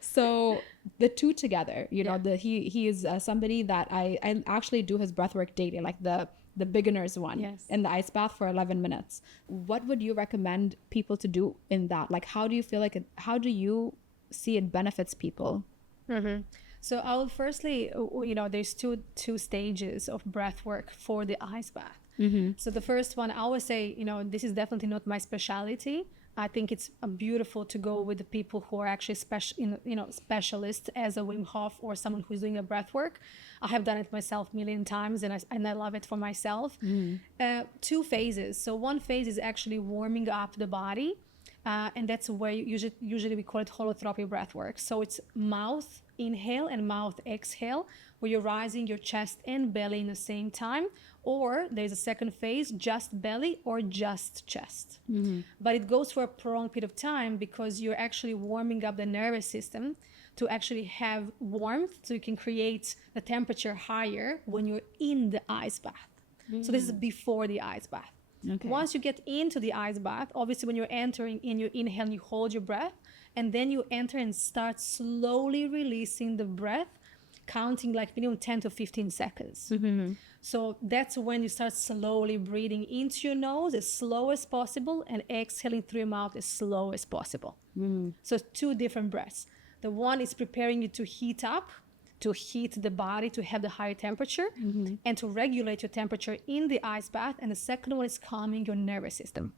So the 2 together, he is somebody that I actually do his breathwork daily, like the beginner's one in the ice bath for 11 minutes. What would you recommend people to do in that? Like, how do you feel like how do you see it benefits people? So I will firstly, there's two stages of breath work for the ice bath. So the first one, I always say, this is definitely not my specialty. I think it's beautiful to go with the people who are actually specialists, as a Wim Hof or someone who's doing a breath work. I have done it myself a million times, and I love it for myself. 2 phases. So one phase is actually warming up the body, and that's where usually we call it holotherapy breath work. So it's mouth inhale and mouth exhale, where you're rising your chest and belly in the same time. Or there's a second phase, just belly or just chest. But it goes for a prolonged period of time because you're actually warming up the nervous system to actually have warmth, so you can create the temperature higher when you're in the ice bath. So this is before the ice bath. Once you get into the ice bath, obviously when you're entering in, you inhale and you hold your breath, and then you enter and start slowly releasing the breath, counting like minimum 10 to 15 seconds. So that's when you start slowly breathing into your nose as slow as possible and exhaling through your mouth as slow as possible. So 2 different breaths. The one is preparing you to heat up, to heat the body, to have the higher temperature, and to regulate your temperature in the ice bath. And the second one is calming your nervous system.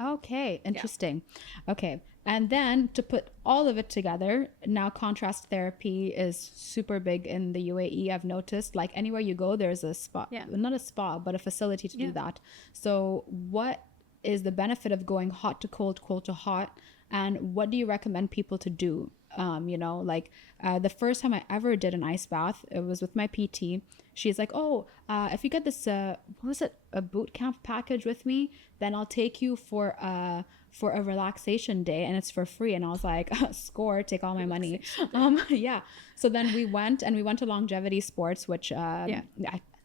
Okay, interesting. Okay. And then to put all of it together, now contrast therapy is super big in the UAE. I've noticed, like anywhere you go, there's a spa, not a spa, but a facility to do that. So what is the benefit of going hot to cold, cold to hot? And what do you recommend people to do? The first time I ever did an ice bath, it was with my PT. She's like, if you get this, a boot camp package with me, then I'll take you for a relaxation day, and it's for free. And I was like, score, take all my money. So then we went to Longevity Sports, which I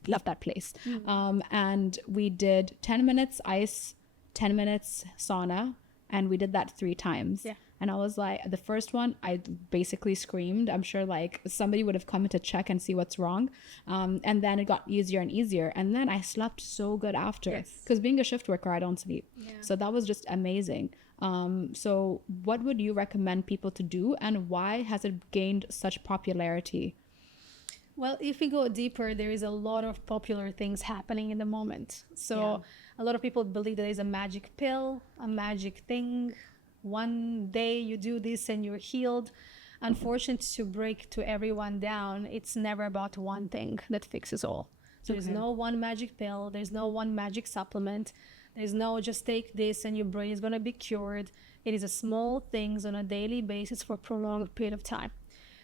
love that place. And we did 10 minutes ice, 10 minutes sauna, and we did that 3 times. And I was like, the first one, I basically screamed. I'm sure like somebody would have come in to check and see what's wrong. And then it got easier and easier. And then I slept so good after. Because being a shift worker, I don't sleep. So that was just amazing. So what would you recommend people to do, and why has it gained such popularity? Well, if we go deeper, there is a lot of popular things happening in the moment. So a lot of people believe there is a magic pill, a magic thing. One day you do this and you're healed. Unfortunately, to break to everyone down, it's never about one thing that fixes all. So there's no one magic pill. There's no one magic supplement. There's no just take this and your brain is going to be cured. It is a small things on a daily basis for a prolonged period of time.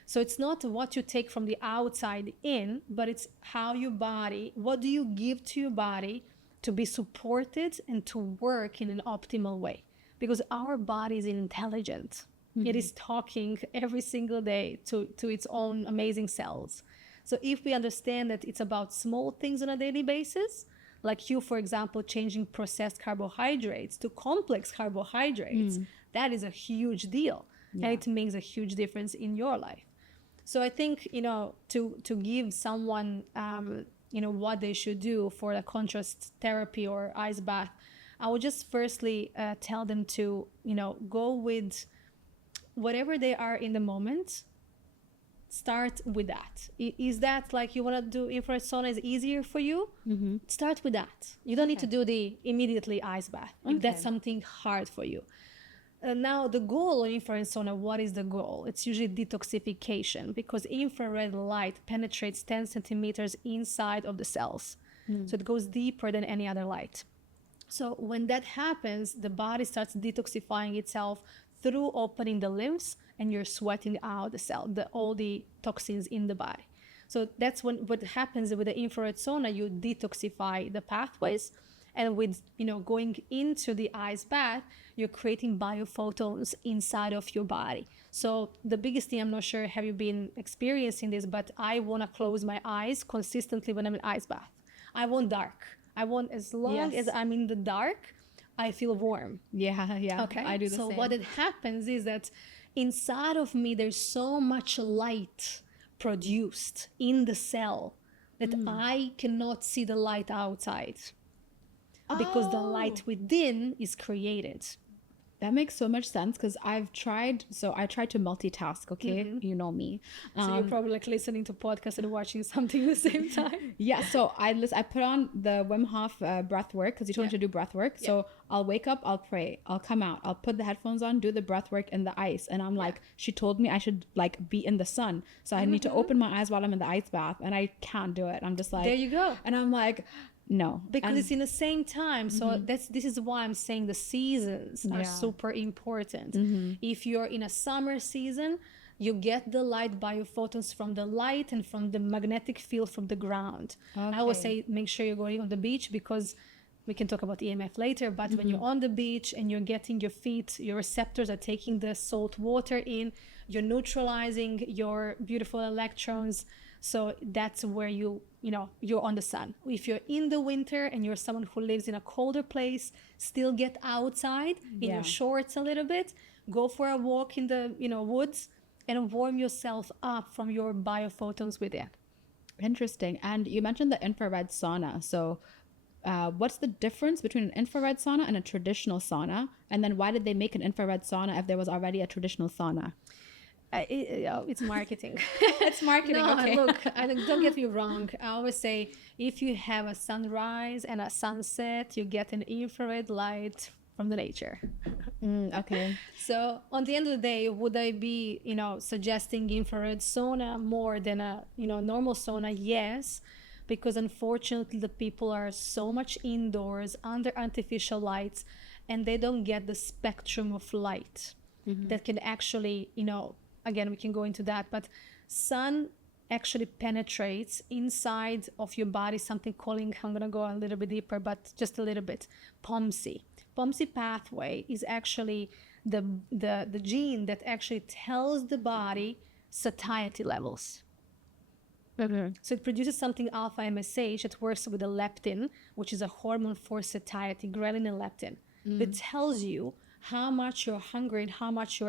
So it's not what you take from the outside in, but it's how your body, what do you give to your body to be supported and to work in an optimal way? Because our body is intelligent. It is talking every single day to its own amazing cells. So if we understand that it's about small things on a daily basis, like you, for example, changing processed carbohydrates to complex carbohydrates, that is a huge deal. And it makes a huge difference in your life. So I think, to give someone, what they should do for a contrast therapy or ice bath, I would just firstly tell them to, go with whatever they are in the moment. Start with that. Is that like you want to do infrared sauna is easier for you? Start with that. You don't need to do the immediately ice bath if that's something hard for you. Now, the goal of infrared sauna, what is the goal? It's usually detoxification, because infrared light penetrates 10 centimeters inside of the cells. So it goes deeper than any other light. So when that happens, the body starts detoxifying itself through opening the lymphs, and you're sweating out the cell, all the toxins in the body. So that's what happens with the infrared sauna. You detoxify the pathways. And with, going into the ice bath, you're creating biophotons inside of your body. So the biggest thing, I'm not sure, have you been experiencing this, but I want to close my eyes consistently when I'm in ice bath. I want dark. I want, as long as I'm in the dark, I feel warm. Okay. I do the same. So what it happens is that inside of me, there's so much light produced in the cell that I cannot see the light outside. Because the light within is created. That makes so much sense, because I tried to multitask, okay? You know me. So you're probably like listening to podcasts and watching something at the same time. So I put on the Wim Hof breath work, because you told me to do breath work. So I'll wake up, I'll pray, I'll come out, I'll put the headphones on, do the breath work in the ice. And I'm like, she told me I should like be in the sun. So I need to open my eyes while I'm in the ice bath, and I can't do it. I'm just like, there you go. And I'm like, no, because it's in the same time. So this is why I'm saying the seasons are super important. If you're in a summer season, you get the light biophotons from the light and from the magnetic field from the ground. I always say make sure you're going on the beach, because we can talk about EMF later, but when you're on the beach and you're getting your feet, your receptors are taking the salt water in, you're neutralizing your beautiful electrons. So that's where you're on the sun. If you're in the winter and you're someone who lives in a colder place, still get outside in your shorts a little bit, go for a walk in the woods, and warm yourself up from your biophotons within. Interesting. And you mentioned the infrared sauna. So what's the difference between an infrared sauna and a traditional sauna? And then why did they make an infrared sauna if there was already a traditional sauna? It's marketing. It's marketing. No, okay. Look, don't get me wrong. I always say if you have a sunrise and a sunset, you get an infrared light from the nature. Okay. So on the end of the day, would I be, suggesting infrared sauna more than a, normal sauna? Yes, because unfortunately the people are so much indoors under artificial lights, and they don't get the spectrum of light that can actually, again, we can go into that, but sun actually penetrates inside of your body, something calling, I'm going to go a little bit deeper, but just a little bit, POMC. POMC pathway is actually the gene that actually tells the body satiety levels. So it produces something alpha MSH that works with the leptin, which is a hormone for satiety, ghrelin and leptin. It tells you how much you're hungry and how much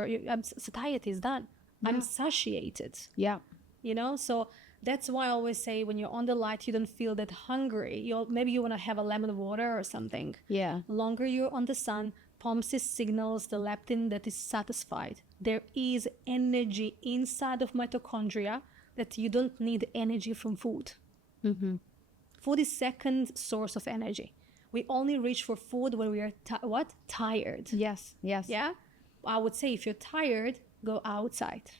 satiety is done. I'm satiated. Yeah. You know, so that's why I always say when you're on the light, you don't feel that hungry. Maybe you want to have a lemon water or something. Yeah. Longer you're on the sun, POMC signals the leptin that is satisfied. There is energy inside of mitochondria that you don't need energy from food. Food is second source of energy. We only reach for food when we are tired. Yes. Yes. Yeah. I would say if you're tired, go outside.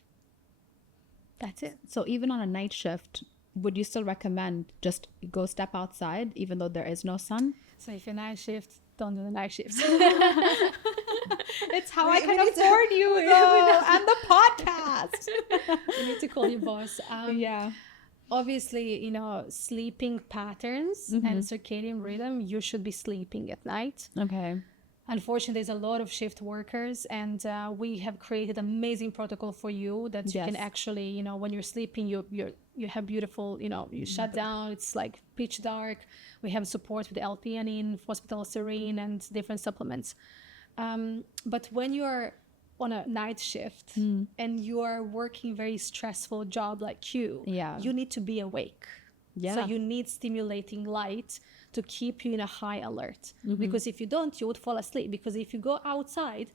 That's it. So even on a night shift, would you still recommend just go step outside even though there is no sun? So if you're night shift, don't do the night shifts. It's how I can afford you though, and the podcast. You need to call your boss. Yeah. Obviously, you know, sleeping patterns and circadian rhythm, you should be sleeping at night. Okay. Unfortunately, there's a lot of shift workers, and we have created amazing protocol for you that you can actually, you know, when you're sleeping, you have beautiful, you know, you shut down. It's like pitch dark. We have support with L-theanine, phosphatidylserine, and different supplements. But when you're on a night shift and you are working very stressful job like you need to be awake. Yeah. So you need stimulating light to keep you in a high alert. Because if you don't, you would fall asleep. Because if you go outside,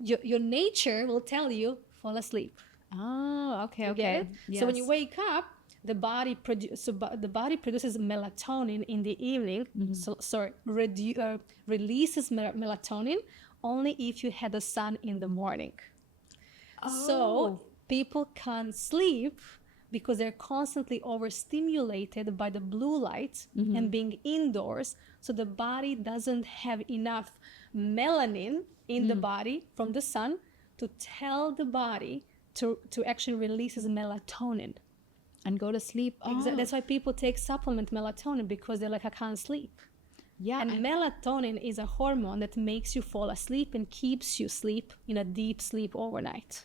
your nature will tell you, fall asleep. Oh, okay, okay. Get it? Yes. So when you wake up, the body produces melatonin in the evening. Releases melatonin only if you had the sun in the morning. So people can't sleep because they're constantly overstimulated by the blue light and being indoors. So the body doesn't have enough melanin in the body from the sun to tell the body to actually release melatonin. And go to sleep. Exactly. That's why people take supplement melatonin, because they're like, I can't sleep. Yeah. And melatonin is a hormone that makes you fall asleep and keeps you sleep in a deep sleep overnight.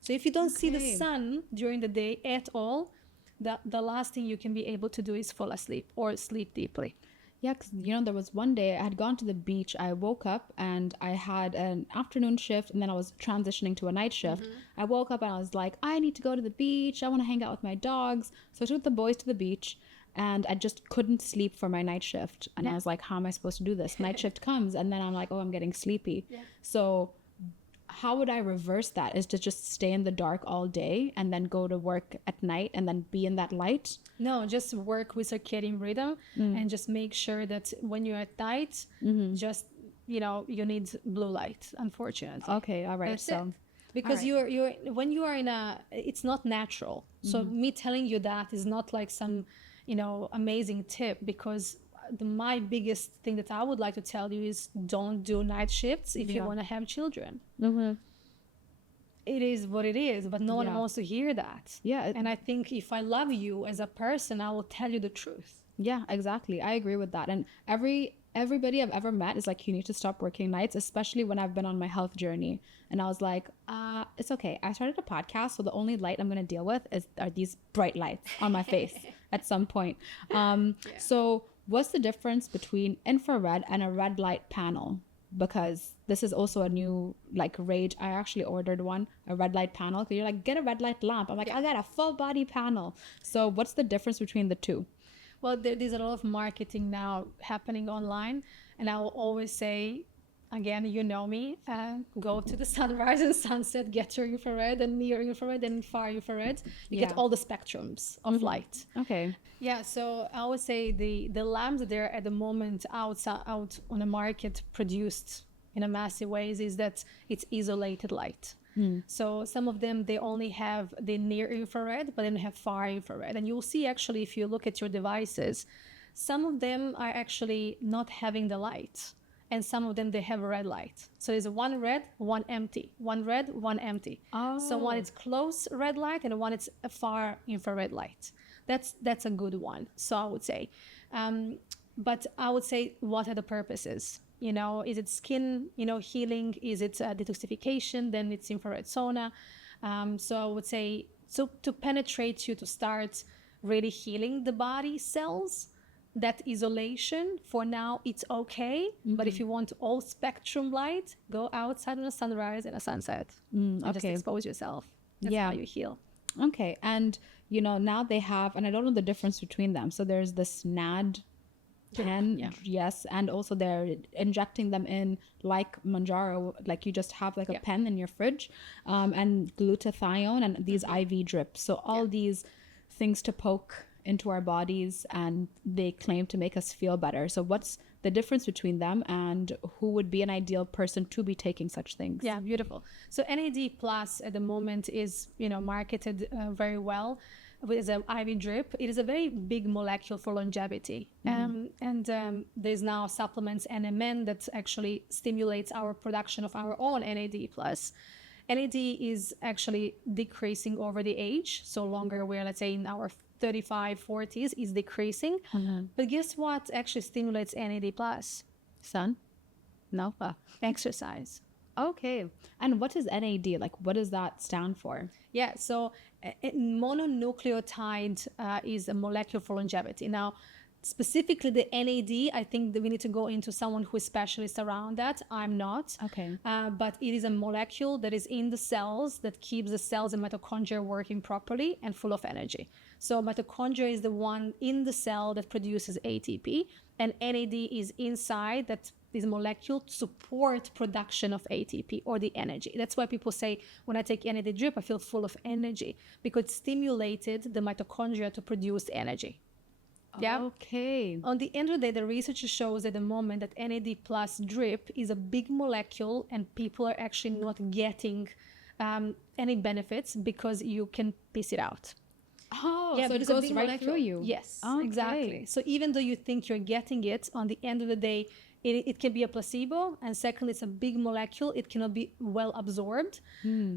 So if you don't see the sun during the day at all, the last thing you can be able to do is fall asleep or sleep deeply. Yeah, because, you know, there was one day I had gone to the beach. I woke up and I had an afternoon shift, and then I was transitioning to a night shift. I woke up and I was like, I need to go to the beach. I want to hang out with my dogs. So I took the boys to the beach, and I just couldn't sleep for my night shift. And I was like, how am I supposed to do this? Night shift comes, and then I'm like, oh, I'm getting sleepy. Yeah. So how would I reverse that? Is to just stay in the dark all day and then go to work at night and then be in that light? No, just work with circadian rhythm and just make sure that when you're at night, just, you know, you need blue light, unfortunately. Okay, all right. That's it. Because you're when you are in it's not natural. So me telling you that is not like some, you know, amazing tip, because my biggest thing that I would like to tell you is don't do night shifts if you want to have children. It is what it is, but no one wants to hear that. Yeah. And I think if I love you as a person, I will tell you the truth. Yeah, exactly. I agree with that. And everybody I've ever met is like, you need to stop working nights, especially when I've been on my health journey. And I was like, it's okay. I started a podcast, so the only light I'm going to deal with are these bright lights on my face at some point. So what's the difference between infrared and a red light panel? Because this is also a new like rage. I actually ordered a red light panel. Because you're like, get a red light lamp. I'm like, I got a full body panel. So what's the difference between the two? Well, there's a lot of marketing now happening online. And I will always say, again, you know me, go to the sunrise and sunset, get your infrared and near infrared and far infrared. You get all the spectrums of light. Okay. Yeah, so I would say the lamps that are at the moment out on the market produced in a massive ways is that it's isolated light. So some of them, they only have the near infrared, but then have far infrared. And you'll see actually, if you look at your devices, some of them are actually not having the light. And some of them, they have a red light. So there's one red, one empty. One red, one empty. So one is close red light and one is a far infrared light. That's a good one. So I would say. But I would say, what are the purposes? You know, is it skin, you know, healing? Is it detoxification? Then it's infrared sauna. So I would say, so to penetrate you, to start really healing the body cells, that isolation, for now, it's okay. But if you want all spectrum light, go outside on a sunrise and a sunset. And just expose yourself. That's how you heal. Okay. And, you know, now they have, and I don't know the difference between them. So there's the SNAD pen, yes, and also they're injecting them in like Manjaro, like you just have like a pen in your fridge, and glutathione and these IV drips. So all these things to poke into our bodies, and they claim to make us feel better. So what's the difference between them, and who would be an ideal person to be taking such things? Yeah, beautiful. So NAD plus at the moment is, you know, marketed very well with an IV drip. It is a very big molecule for longevity. There's now supplements NMN that actually stimulates our production of our own NAD plus. NAD is actually decreasing over the age. So longer we're, let's say, in our 35, 40s is decreasing. But guess what actually stimulates NAD plus? Sun? No? Exercise. Okay. And what is NAD? Like, what does that stand for? Yeah, so mononucleotide is a molecule for longevity. Now, specifically the NAD, I think that we need to go into someone who is specialist around that. I'm not. Okay. But it is a molecule that is in the cells that keeps the cells and mitochondria working properly and full of energy. So mitochondria is the one in the cell that produces ATP, and NAD is inside that this molecule to support production of ATP or the energy. That's why people say, when I take NAD drip, I feel full of energy, because it stimulated the mitochondria to produce energy. Yeah. Okay. On the end of the day, the research shows at the moment that NAD plus drip is a big molecule, and people are actually not getting any benefits because you can piss it out. Oh, yeah, so it goes right through you. Yes, exactly. So even though you think you're getting it, on the end of the day, it can be a placebo. And secondly, it's a big molecule. It cannot be well absorbed.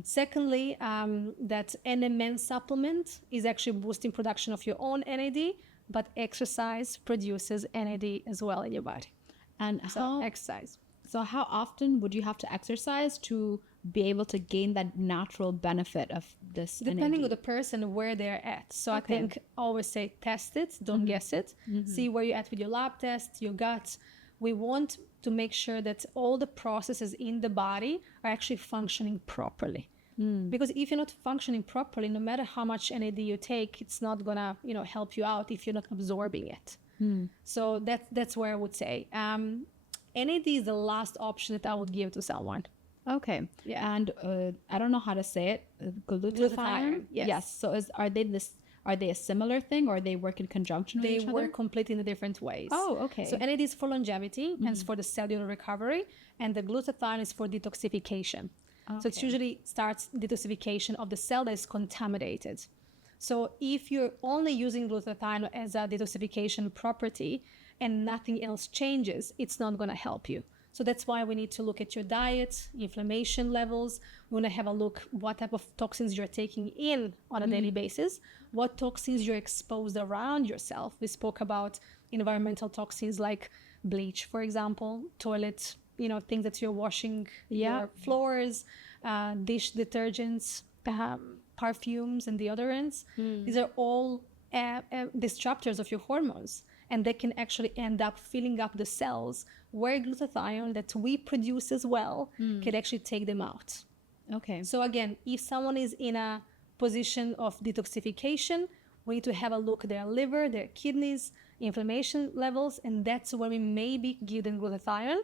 Secondly, that NMN supplement is actually boosting production of your own NAD, but exercise produces NAD as well in your body. And so exercise. So how often would you have to exercise to be able to gain that natural benefit of this Depending NAD? on the person, where they're at. So I think always say test it, don't guess it. See where you're at with your lab test, your gut. We want to make sure that all the processes in the body are actually functioning properly. Because if you're not functioning properly, no matter how much NAD you take, it's not gonna, you know, help you out if you're not absorbing it. So that's where I would say NAD is the last option that I would give to someone. Okay. Yeah. And I don't know how to say it. Glutathione. Yes. So are they a similar thing, or they work in conjunction with each other? They work completely in different ways. Oh, okay. So NAD is for longevity and it's for the cellular recovery, and the glutathione is for detoxification. Okay. So it usually starts detoxification of the cell that is contaminated. So if you're only using glutathione as a detoxification property and nothing else changes, it's not going to help you. So that's why we need to look at your diet, inflammation levels. We want to have a look what type of toxins you're taking in on a daily basis, what toxins you're exposed around yourself. We spoke about environmental toxins like bleach, for example, toilet, you know, things that you're washing, your floors, dish detergents, perfumes and deodorants. These are all disruptors of your hormones, and they can actually end up filling up the cells where glutathione that we produce as well can actually take them out. Okay. So again, if someone is in a position of detoxification, we need to have a look at their liver, their kidneys, inflammation levels, and that's when we maybe give them glutathione.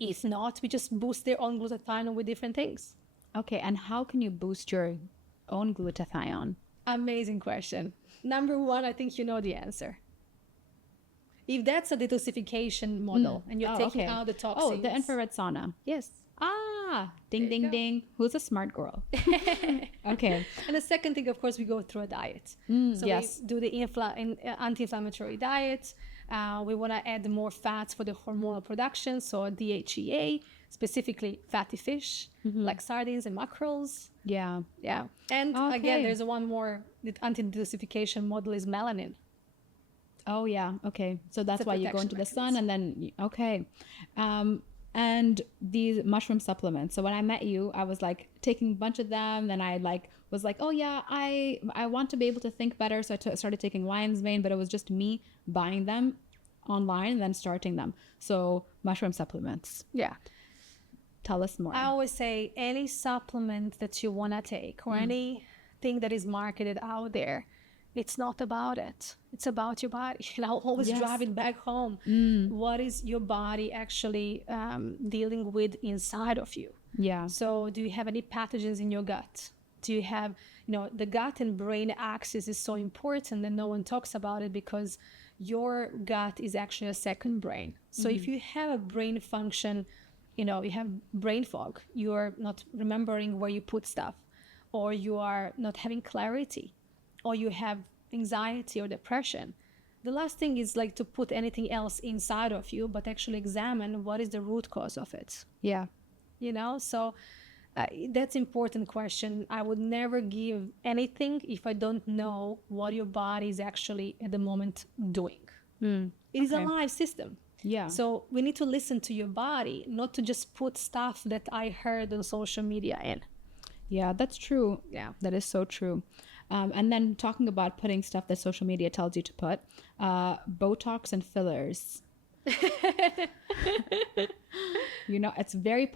If not, we just boost their own glutathione with different things. Okay, and how can you boost your own glutathione? Amazing question. Number one, I think you know the answer. If that's a detoxification model and you're taking out the toxins. Oh, the infrared sauna. Yes. Ding, ding, ding. Who's a smart girl? Okay. And the second thing, of course, we go through a diet. So we do the anti-inflammatory diet. We want to add more fats for the hormonal production. So DHEA, specifically fatty fish, like sardines and mackerels. Yeah. Yeah. And again, there's one more. The anti-detoxification model is melanin. Oh, yeah. Okay. So that's why you go into the sun and then, and these mushroom supplements. So when I met you, I was like taking a bunch of them. Then I like was like, oh yeah, I want to be able to think better. So I started taking lion's mane, but it was just me buying them online and then starting them. So mushroom supplements. Yeah. Tell us more. I always say any supplement that you want to take or anything that is marketed out there, it's not about it. It's about your body. And I'll always drive it back home. What is your body actually dealing with inside of you? Yeah. So do you have any pathogens in your gut? Do you have, the gut and brain axis is so important and no one talks about it because your gut is actually a second brain. So if you have a brain function, you have brain fog, you're not remembering where you put stuff, or you are not having clarity, or you have anxiety or depression, the last thing is like to put anything else inside of you, but actually examine what is the root cause of it. Yeah. So that's important question. I would never give anything if I don't know what your body is actually at the moment doing. It is a live system. Yeah. So we need to listen to your body, not to just put stuff that I heard on social media in. Yeah, that's true. Yeah. That is so true. And then talking about putting stuff that social media tells you to put, Botox and fillers. It's very,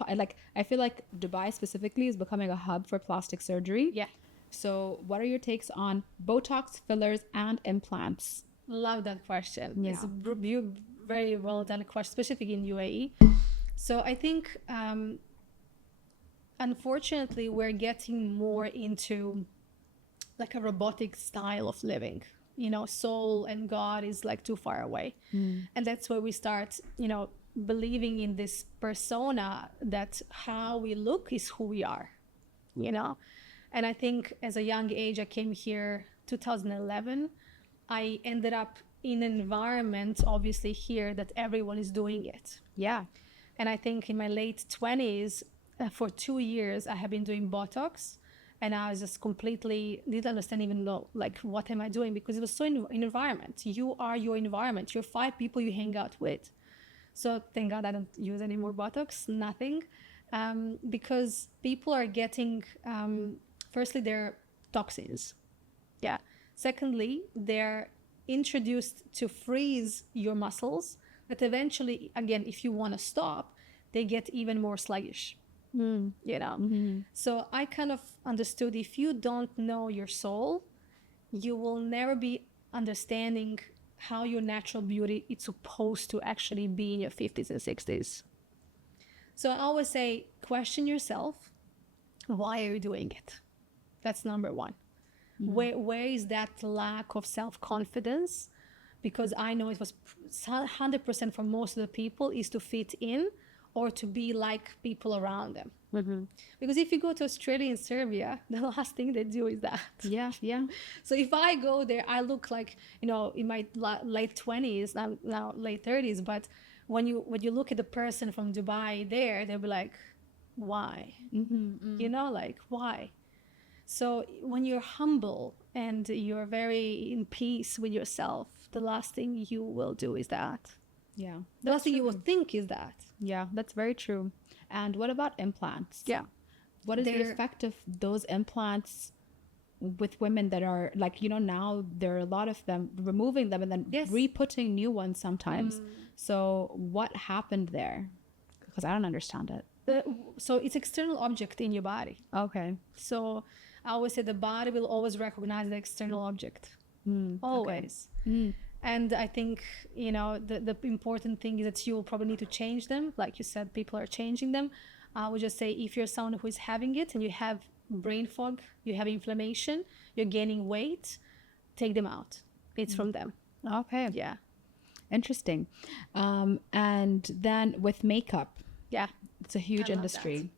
I feel like Dubai specifically is becoming a hub for plastic surgery. Yeah. So what are your takes on Botox, fillers, and implants? Love that question. Yeah. It's a very well done question, specifically in UAE. So I think, unfortunately, we're getting more into like a robotic style of living. Soul and God is like too far away. And that's where we start, believing in this persona that how we look is who we are, And I think as a young age, I came here 2011. I ended up in an environment, obviously here, that everyone is doing it. Yeah. And I think in my late 20s, for 2 years, I have been doing Botox. And I was just completely didn't understand even though, like, what am I doing? Because it was so in environment. You are your environment. You're 5 people you hang out with. So thank God I don't use any more Botox, nothing. Because people are getting, firstly, they're toxins. Yeah. Secondly, they're introduced to freeze your muscles. But eventually, again, if you want to stop, they get even more sluggish. So I kind of understood if you don't know your soul, you will never be understanding how your natural beauty is supposed to actually be in your 50s and 60s. So I always say, question yourself, why are you doing it? That's number one. Where is that lack of self-confidence? Because I know it was 100% for most of the people is to fit in or to be like people around them. Because if you go to Australia and Serbia, the last thing they do is that. Yeah. So if I go there, I look like, in my late 20s, now late 30s, but when you look at the person from Dubai there, they'll be like, why? Like, why? So when you're humble and you're very in peace with yourself, the last thing you will do is that. Yeah. The last thing you will think is that. Yeah, that's very true. And what about implants? Yeah. What is the effect of those implants with women that are like, now there are a lot of them removing them and then re-putting new ones sometimes. So what happened there? Because I don't understand it. So it's external object in your body. Okay. So I always say the body will always recognize the external object. Always. Okay. And I think, the important thing is that you will probably need to change them. Like you said, people are changing them. I would just say if you're someone who is having it and you have brain fog, you have inflammation, you're gaining weight, take them out. It's from them. Okay. Yeah. Interesting. And then with makeup. Yeah. It's a huge industry.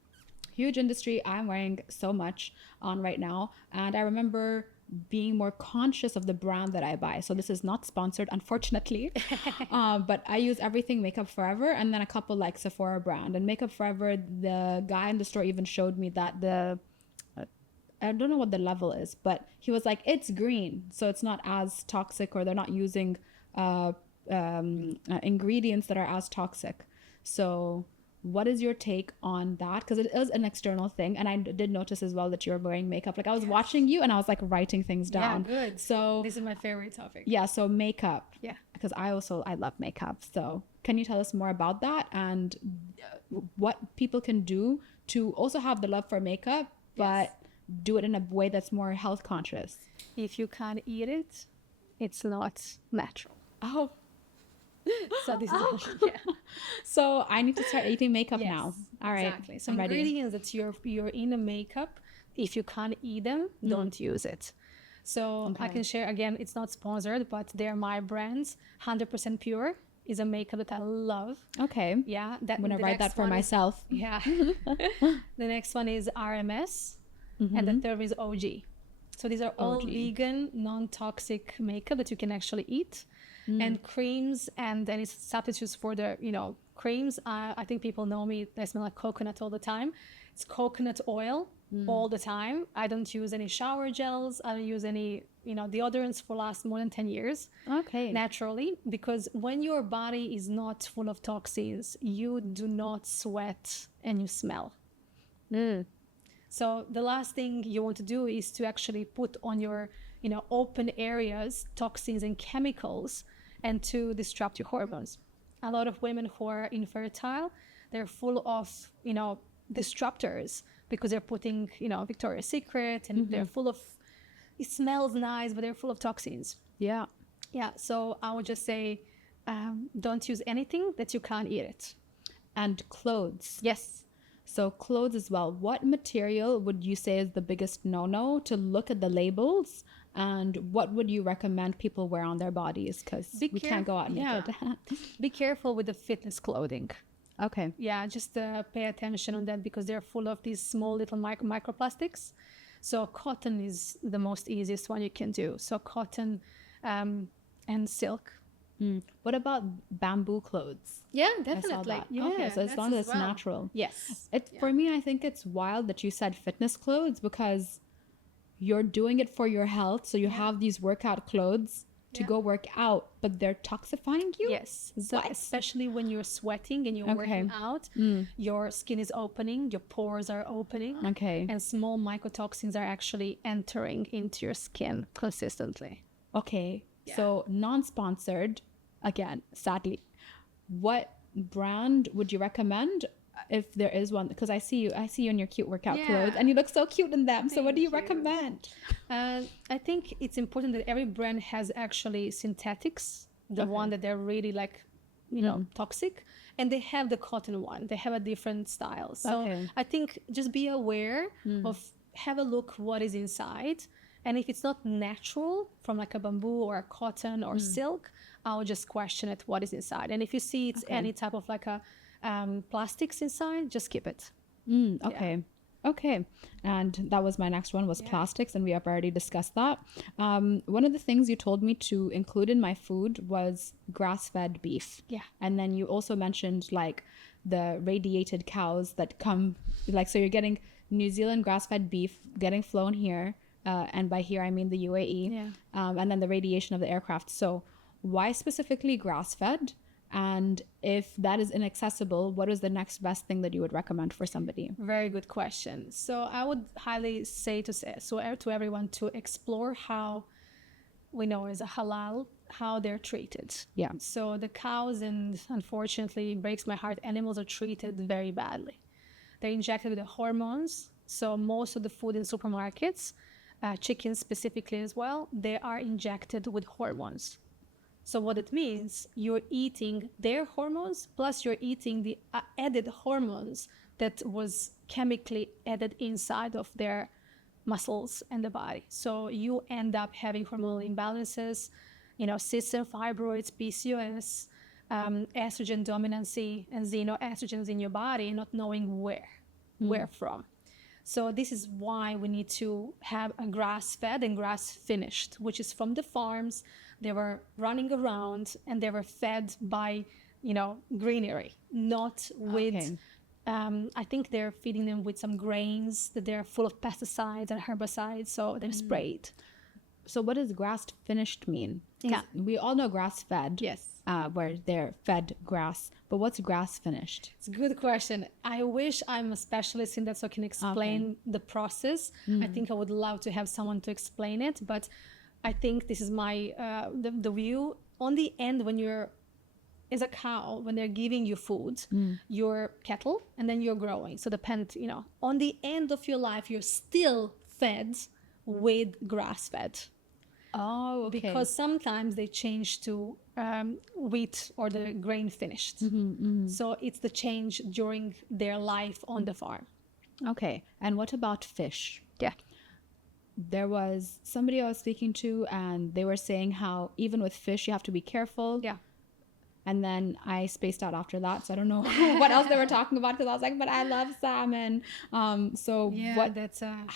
Huge industry. I'm wearing so much on right now. And I remember being more conscious of the brand that I buy. So this is not sponsored, unfortunately. But I use everything Makeup Forever and then a couple like Sephora brand. And Makeup Forever, the guy in the store even showed me that I don't know what the level is, but he was like, it's green. So it's not as toxic, or they're not using ingredients that are as toxic. So what is your take on that? Because it is an external thing. And I did notice as well that you're wearing makeup. Like I was watching you and I was like writing things down. Yeah, good. So this is my favorite topic. yeah, so makeup. Yeah. Because I love makeup. So can you tell us more about that and what people can do to also have the love for makeup, but do it in a way that's more health conscious? If you can't eat it, it's not natural. Oh, So this is so I need to start eating makeup Yes, now. All right. Exactly. So I'm ready. ingredients that you're in a makeup, if you can't eat them, don't use it. So I can share again, it's not sponsored, but they're my brands. 100% Pure is a makeup that I love. Okay. Yeah, I'm gonna write that for myself. Yeah. The next one is RMS, and the third is OG. So these are all vegan, non-toxic makeup that you can actually eat. And creams and any substitutes for the, creams. I think people know me. I smell like coconut all the time. It's coconut oil all the time. I don't use any shower gels. I don't use any, deodorants for last more than 10 years. Okay. Naturally, because when your body is not full of toxins, you do not sweat and you smell. So the last thing you want to do is to actually put on your, open areas, toxins and chemicals, and to disrupt your hormones. A lot of women who are infertile, they're full of, disruptors because they're putting, Victoria's Secret, and they're full of, it smells nice, but they're full of toxins. Yeah. Yeah. So I would just say, don't use anything that you can't eat it. And clothes. Yes. So clothes as well. What material would you say is the biggest no-no to look at the labels? And what would you recommend people wear on their bodies? Because we can't go out naked. Be careful with the fitness clothing. Okay. Yeah, just pay attention on that because they're full of these small little microplastics. So cotton is the most easiest one you can do. So cotton and silk. What about bamboo clothes? Yeah, I saw definitely. that. Yeah, Okay, so as long as it's natural. Yes. For me, I think it's wild that you said fitness clothes because you're doing it for your health. So you have these workout clothes to go work out, but they're toxifying you? Yes. So especially when you're sweating and you're working out, your skin is opening, your pores are opening. Okay. And small mycotoxins are actually entering into your skin consistently. Okay. So non-sponsored, again, sadly, what brand would you recommend if there is one? Because I see you in your cute workout clothes and you look so cute in them. So what do you recommend? I think it's important that every brand has actually synthetics, the one that they're really like, toxic, and they have the cotton one. They have a different style. So I think just be aware of, have a look what is inside. And if it's not natural from like a bamboo or a cotton or silk, I'll just question it, what is inside. And if you see it's any type of like a plastics inside, just keep it. Okay. Okay. And that was my next one was plastics. And we have already discussed that. One of the things you told me to include in my food was grass-fed beef. Yeah. And then you also mentioned like the radiated cows that come, like, so you're getting New Zealand grass-fed beef getting flown here. And by here, I mean the UAE, and then the radiation of the aircraft. So why specifically grass-fed? And if that is inaccessible, what is the next best thing that you would recommend for somebody? Very good question. So I would highly say to everyone to explore how we know as a halal, how they're treated. Yeah. So the cows, and unfortunately, it breaks my heart, animals are treated very badly. They're injected with the hormones. So most of the food in supermarkets, chickens specifically as well, they are injected with hormones. So what it means, you're eating their hormones, plus you're eating the added hormones that was chemically added inside of their muscles and the body. So you end up having hormonal imbalances, cysts and fibroids, PCOS, estrogen dominancy, and xenoestrogens in your body, not knowing where from. So this is why we need to have a grass-fed and grass-finished, which is from the farms. They were running around and they were fed by, greenery, not with, I think they're feeding them with some grains that they're full of pesticides and herbicides, so they're sprayed. So what does grass finished mean? 'Cause Yeah. we all know grass fed. Yes. Where they're fed grass, but what's grass finished? It's a good question. I wish I'm a specialist in that so I can explain the process. I think I would love to have someone to explain it, but I think this is my the view. On the end, when you're as a cow, when they're giving you food, you're cattle, and then you're growing. So depend, on the end of your life, you're still fed with grass fed. Oh, okay. Because sometimes they change to wheat or the grain finished. So it's the change during their life on the farm. Okay. And what about fish? Yeah. There was somebody I was speaking to, and they were saying how even with fish, you have to be careful. Yeah. And then I spaced out after that. So I don't know what else they were talking about, because I was like, but I love salmon.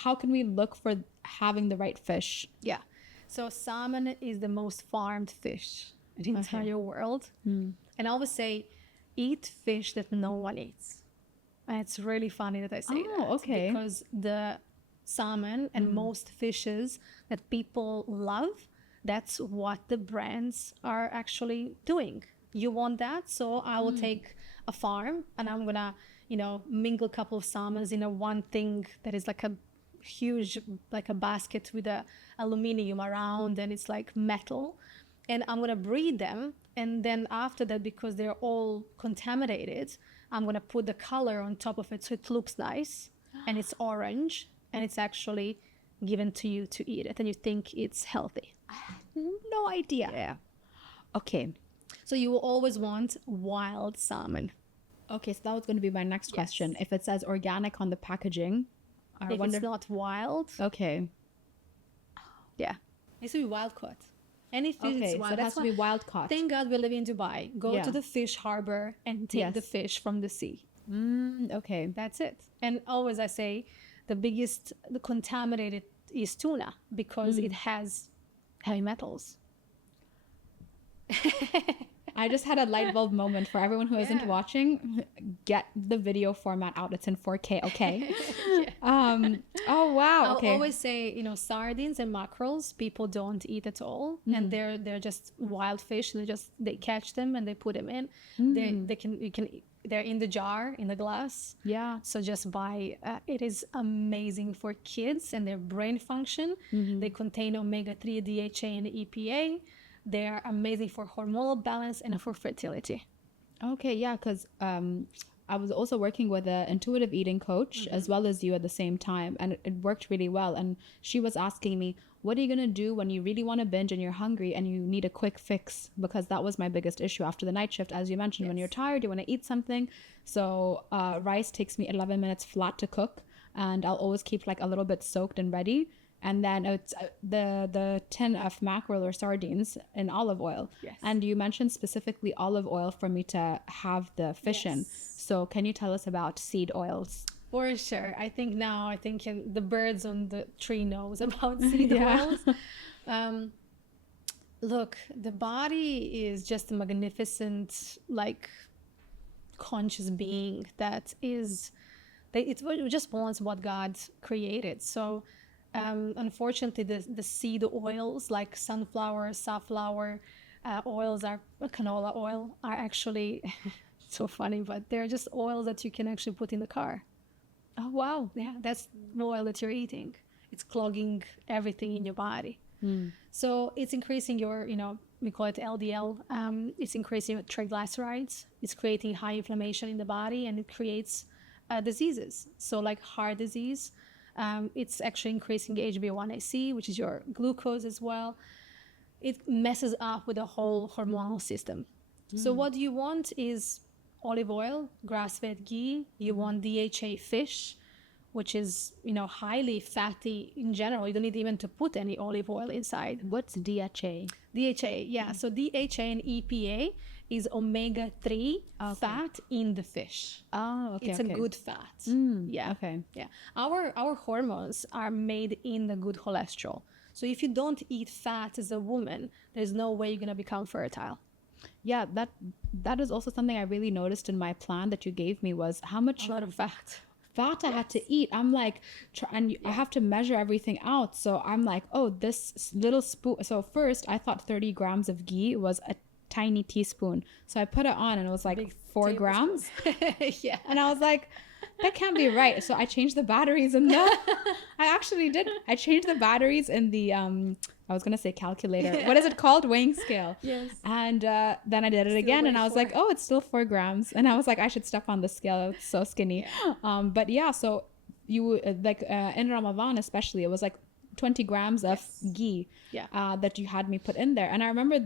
How can we look for having the right fish? Yeah. So salmon is the most farmed fish in the entire world. And I always say, eat fish that no one eats. And it's really funny that I say that. Okay. Because the salmon and most fishes that people love, that's what the brands are actually doing. You want that? So I will take a farm and I'm going to, mingle a couple of salmons in a one thing that is like a huge, like a basket with a aluminium around, and it's like metal, and I'm going to breed them. And then after that, because they're all contaminated, I'm going to put the color on top of it so it looks nice and it's orange, and it's actually given to you to eat it, and you think it's healthy. I had no idea. Yeah. Okay. So you will always want wild salmon. Okay, so that was going to be my next question. If it says organic on the packaging, If it's not wild, okay. yeah, it needs to be wild caught. Any fish is wild. So it has to be wild caught. Thank God we live in Dubai. Go to the fish harbor and take the fish from the sea. Okay. That's it. And always I say, the contaminated is tuna, because it has heavy metals. I just had a light bulb moment for everyone who isn't watching. Get the video format out. It's in 4K, okay? Oh, wow. Okay. I'll always say, sardines and mackerels, people don't eat at all. And they're just wild fish. They catch them and they put them in. They're in the jar, in the glass. Yeah. So just buy, it is amazing for kids and their brain function. They contain omega-3, DHA, and EPA. They are amazing for hormonal balance and for fertility. Okay, yeah, because I was also working with an intuitive eating coach as well as you at the same time, and it worked really well. And she was asking me, what are you going to do when you really want to binge and you're hungry and you need a quick fix? Because that was my biggest issue after the night shift. As you mentioned, when you're tired, you want to eat something. So rice takes me 11 minutes flat to cook, and I'll always keep like a little bit soaked and ready. And then it's the tin of mackerel or sardines in olive oil. Yes. And you mentioned specifically olive oil for me to have the fish in. So can you tell us about seed oils? For sure. I think the birds on the tree knows about seed oils. Look, the body is just a magnificent, conscious being that it just wants what God created. So unfortunately, the seed oils like sunflower, safflower oils, canola oil are actually so funny, but they're just oils that you can actually put in the car. Oh, wow. Yeah, that's the oil that you're eating. It's clogging everything in your body. So it's increasing your, we call it LDL. It's increasing your triglycerides. It's creating high inflammation in the body, and it creates diseases. So like heart disease. It's actually increasing HbA1c, which is your glucose as well. It messes up with the whole hormonal system. So what you want is olive oil, grass-fed ghee. You want DHA fish, which is, highly fatty in general. You don't need even to put any olive oil inside. What's DHA? DHA, yeah. So DHA and EPA is omega-3 fat in the fish. Oh, okay. It's a good fat. Yeah. Okay. Yeah. Our hormones are made in the good cholesterol. So if you don't eat fat as a woman, there's no way you're going to become fertile. Yeah, that is also something I really noticed in my plan that you gave me, was how much A lot of fat. fat I had to eat. I'm like, I have to measure everything out. So I'm like, oh, this little spoon. So first I thought 30 grams of ghee was a tiny teaspoon. So I put it on and it was like Big 4 grams. Yeah. And I was like, that can't be right. So I changed the batteries in the, I actually did. I changed the batteries in the, I was going to say calculator. What is it called? Weighing scale. Yes. And then I did it again and I was like, oh, it's still 4 grams. And I was like, I should step on the scale. It's so skinny. Yeah. But yeah, so you like in Ramadan, especially, it was like 20 grams of ghee that you had me put in there. And I remember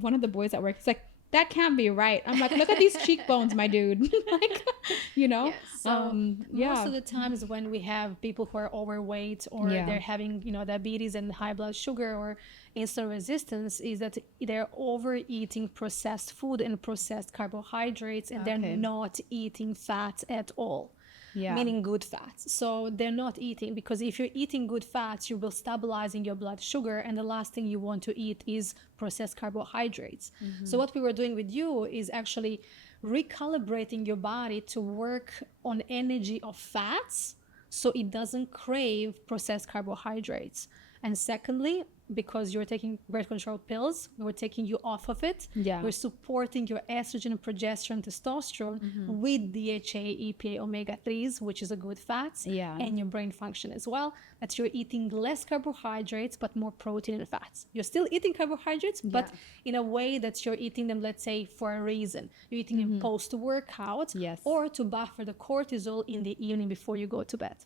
one of the boys at work, he's like, that can't be right. I'm like, look at these cheekbones, my dude. Like, you know? Yes. So most of the times when we have people who are overweight or they're having, diabetes and high blood sugar or insulin resistance, is that they're overeating processed food and processed carbohydrates, and they're not eating fats at all. Meaning good fats. So they're not eating, because if you're eating good fats, you will stabilizing your blood sugar, and the last thing you want to eat is processed carbohydrates. So what we were doing with you is actually recalibrating your body to work on energy of fats so it doesn't crave processed carbohydrates. And secondly, because you're taking birth control pills, we're taking you off of it. We're supporting your estrogen, progesterone, testosterone with DHA, EPA, omega-3s, which is a good fats, and your brain function as well. That you're eating less carbohydrates, but more protein and fats. You're still eating carbohydrates, but in a way that you're eating them, let's say, for a reason. You're eating them post-workout or to buffer the cortisol in the evening before you go to bed.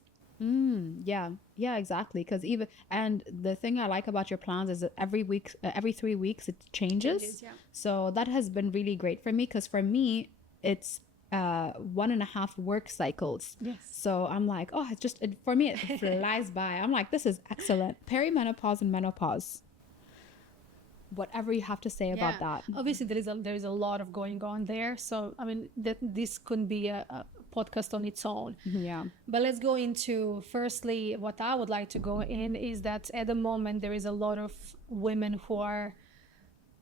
Yeah, exactly. Because and the thing I like about your plans is that every 3 weeks it changes. So that has been really great for me, because for me it's 1.5 work cycles. So I'm like, oh, for me it flies by. I'm like, this is excellent. Perimenopause and menopause, whatever you have to say about that. Obviously there is a lot of going on there, so I mean this could be a podcast on its own. But let's go into, firstly, what I would like to go in is that at the moment there is a lot of women who are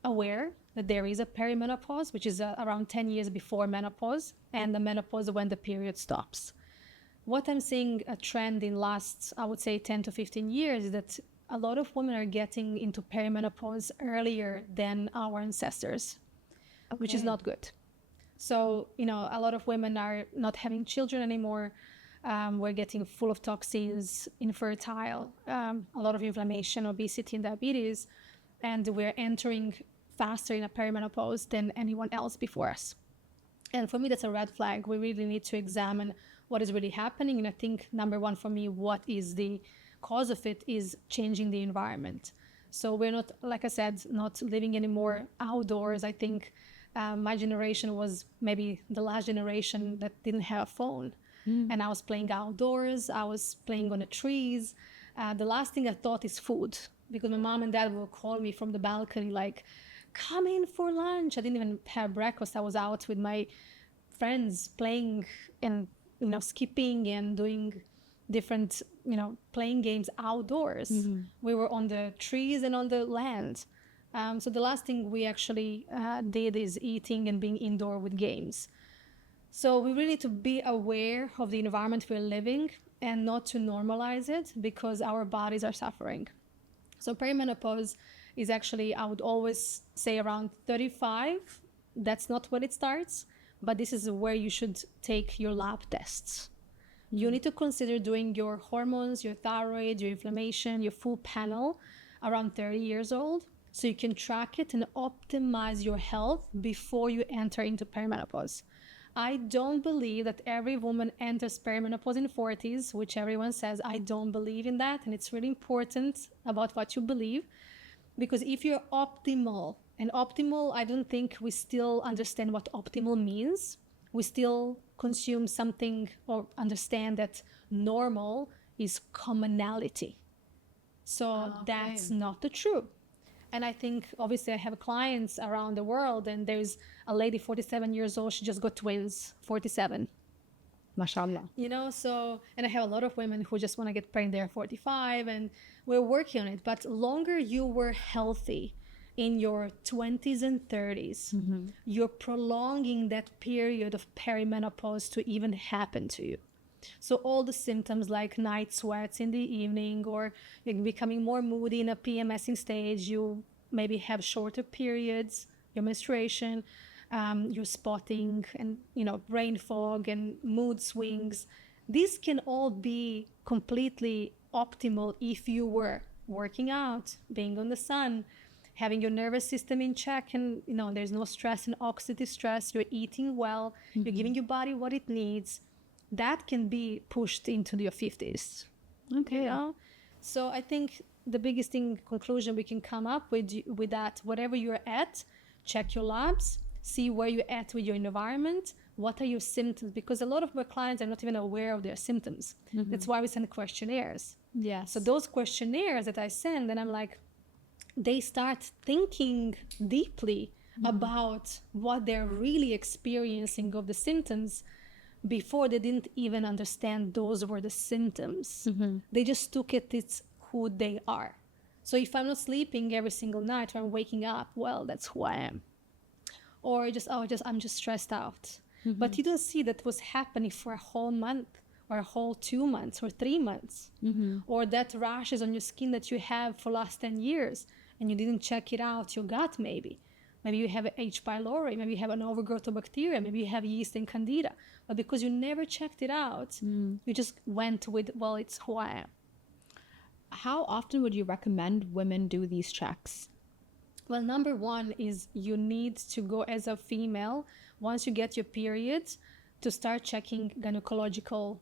aware that there is a perimenopause, which is around 10 years before menopause, and the menopause when the period stops. What I'm seeing a trend in last, I would say 10 to 15 years, is that a lot of women are getting into perimenopause earlier than our ancestors, which is not good. So, a lot of women are not having children anymore. We're getting full of toxins, infertile, a lot of inflammation, obesity, and diabetes. And we're entering faster in a perimenopause than anyone else before us. And for me, that's a red flag. We really need to examine what is really happening. And I think number one for me, what is the cause of it, is changing the environment. So we're not, like I said, not living anymore outdoors. I think my generation was maybe the last generation that didn't have a phone. And I was playing outdoors. I was playing on the trees. The last thing I thought is food, because my mom and dad will call me from the balcony like, come in for lunch. I didn't even have breakfast. I was out with my friends playing and skipping and doing different playing games outdoors. We were on the trees and on the land. So the last thing we actually did is eating and being indoor with games. So we really need to be aware of the environment we're living and not to normalize it, because our bodies are suffering. So perimenopause is actually, I would always say, around 35. That's not when it starts, but this is where you should take your lab tests. You need to consider doing your hormones, your thyroid, your inflammation, your full panel around 30 years old, so you can track it and optimize your health before you enter into perimenopause. I don't believe that every woman enters perimenopause in 40s, which everyone says. I don't believe in that, and it's really important about what you believe, because if you're optimal, and optimal, I don't think we still understand what optimal means. We still consume something or understand that normal is commonality. So that's not the truth. And I think, obviously, I have clients around the world, and there's a lady, 47 years old, she just got twins, 47. Mashallah. So, and I have a lot of women who just want to get pregnant, they're 45, and we're working on it. But longer you were healthy in your 20s and 30s, you're prolonging that period of perimenopause to even happen to you. So all the symptoms like night sweats in the evening, or you're becoming more moody in a PMSing stage, you maybe have shorter periods, your menstruation, your spotting, and brain fog and mood swings. These can all be completely optimal if you were working out, being on the sun, having your nervous system in check, and there's no stress and oxidative stress, you're eating well, you're giving your body what it needs. That can be pushed into your 50s. Okay. So I think the biggest conclusion we can come up with that, whatever you're at, check your labs, see where you're at with your environment, what are your symptoms, because a lot of my clients are not even aware of their symptoms. That's why we send questionnaires. Yeah. So those questionnaires that I send, and I'm like, they start thinking deeply about what they're really experiencing of the symptoms before they didn't even understand those were the symptoms. They just took it, it's who they are. So if I'm not sleeping every single night or I'm waking up, well, that's who I am. Or I'm just stressed out. But you don't see that was happening for a whole month or a whole 2 months or 3 months. Or that rashes on your skin that you have for last 10 years and you didn't check it out, your gut maybe. Maybe you have H. pylori, maybe you have an overgrowth of bacteria, maybe you have yeast and candida. But because you never checked it out, you just went with, well, it's who I am. How often would you recommend women do these checks? Well, number one is you need to go as a female, once you get your periods, to start checking gynecological,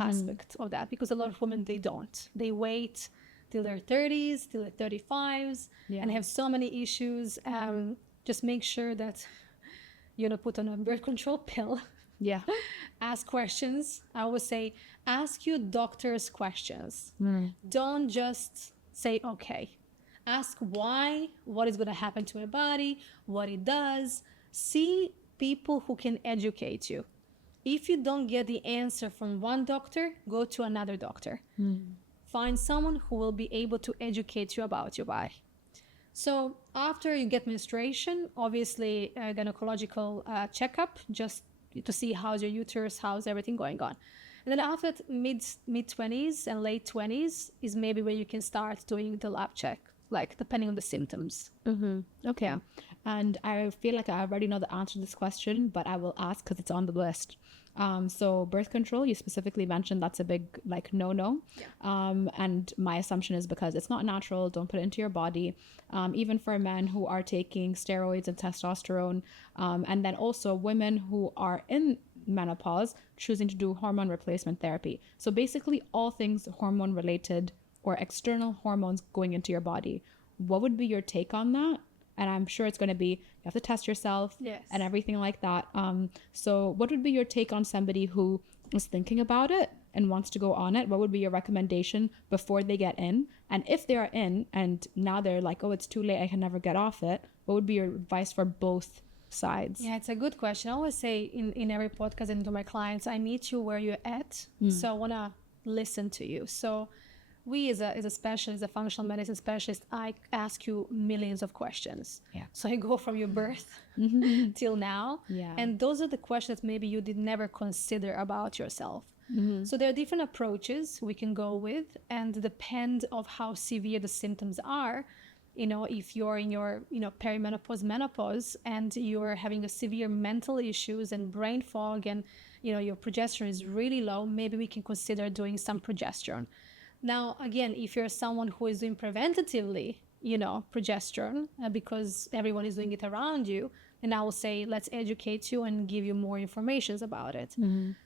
aspect of that. Because a lot of women, they don't. They wait till their 30s, till their 35s, and have so many issues. Just make sure that you're not put on a birth control pill. Yeah. Ask questions. I always say, ask your doctors questions. Don't just say, okay. Ask why, what is going to happen to my body, what it does. See people who can educate you. If you don't get the answer from one doctor, go to another doctor. Find someone who will be able to educate you about your body. So after you get menstruation, obviously a gynecological checkup, just to see how's your uterus, how's everything going on. And then after mid-20s and late 20s is maybe where you can start doing the lab check, like depending on the symptoms. Okay. And I feel like I already know the answer to this question, but I will ask because it's on the list. So birth control, you specifically mentioned that's a big no-no. And my assumption is because it's not natural, don't put it into your body. Even for men who are taking steroids and testosterone, and then also women who are in menopause choosing to do hormone replacement therapy. So basically all things hormone related or external hormones going into your body. What would be your take on that? And I'm sure it's going to be, you have to test yourself and everything like that. So what would be your take on somebody who is thinking about it and wants to go on it? What would be your recommendation before they get in? And if they are in and now they're like, oh, it's too late, I can never get off it, what would be your advice for both sides? Yeah, it's a good question. I always say in every podcast and to my clients, I meet you where you're at. So I want to listen to you. So we as a specialist, a functional medicine specialist, I ask you millions of questions. So I go from your birth till now. And those are the questions maybe you did never consider about yourself. So there are different approaches we can go with, and depend of how severe the symptoms are. If you're in your, perimenopause, menopause, and you're having a severe mental issues and brain fog, and, your progesterone is really low, maybe we can consider doing some progesterone. Now, again, if you're someone who is doing preventatively, progesterone, because everyone is doing it around you, then I will say, let's educate you and give you more information about it.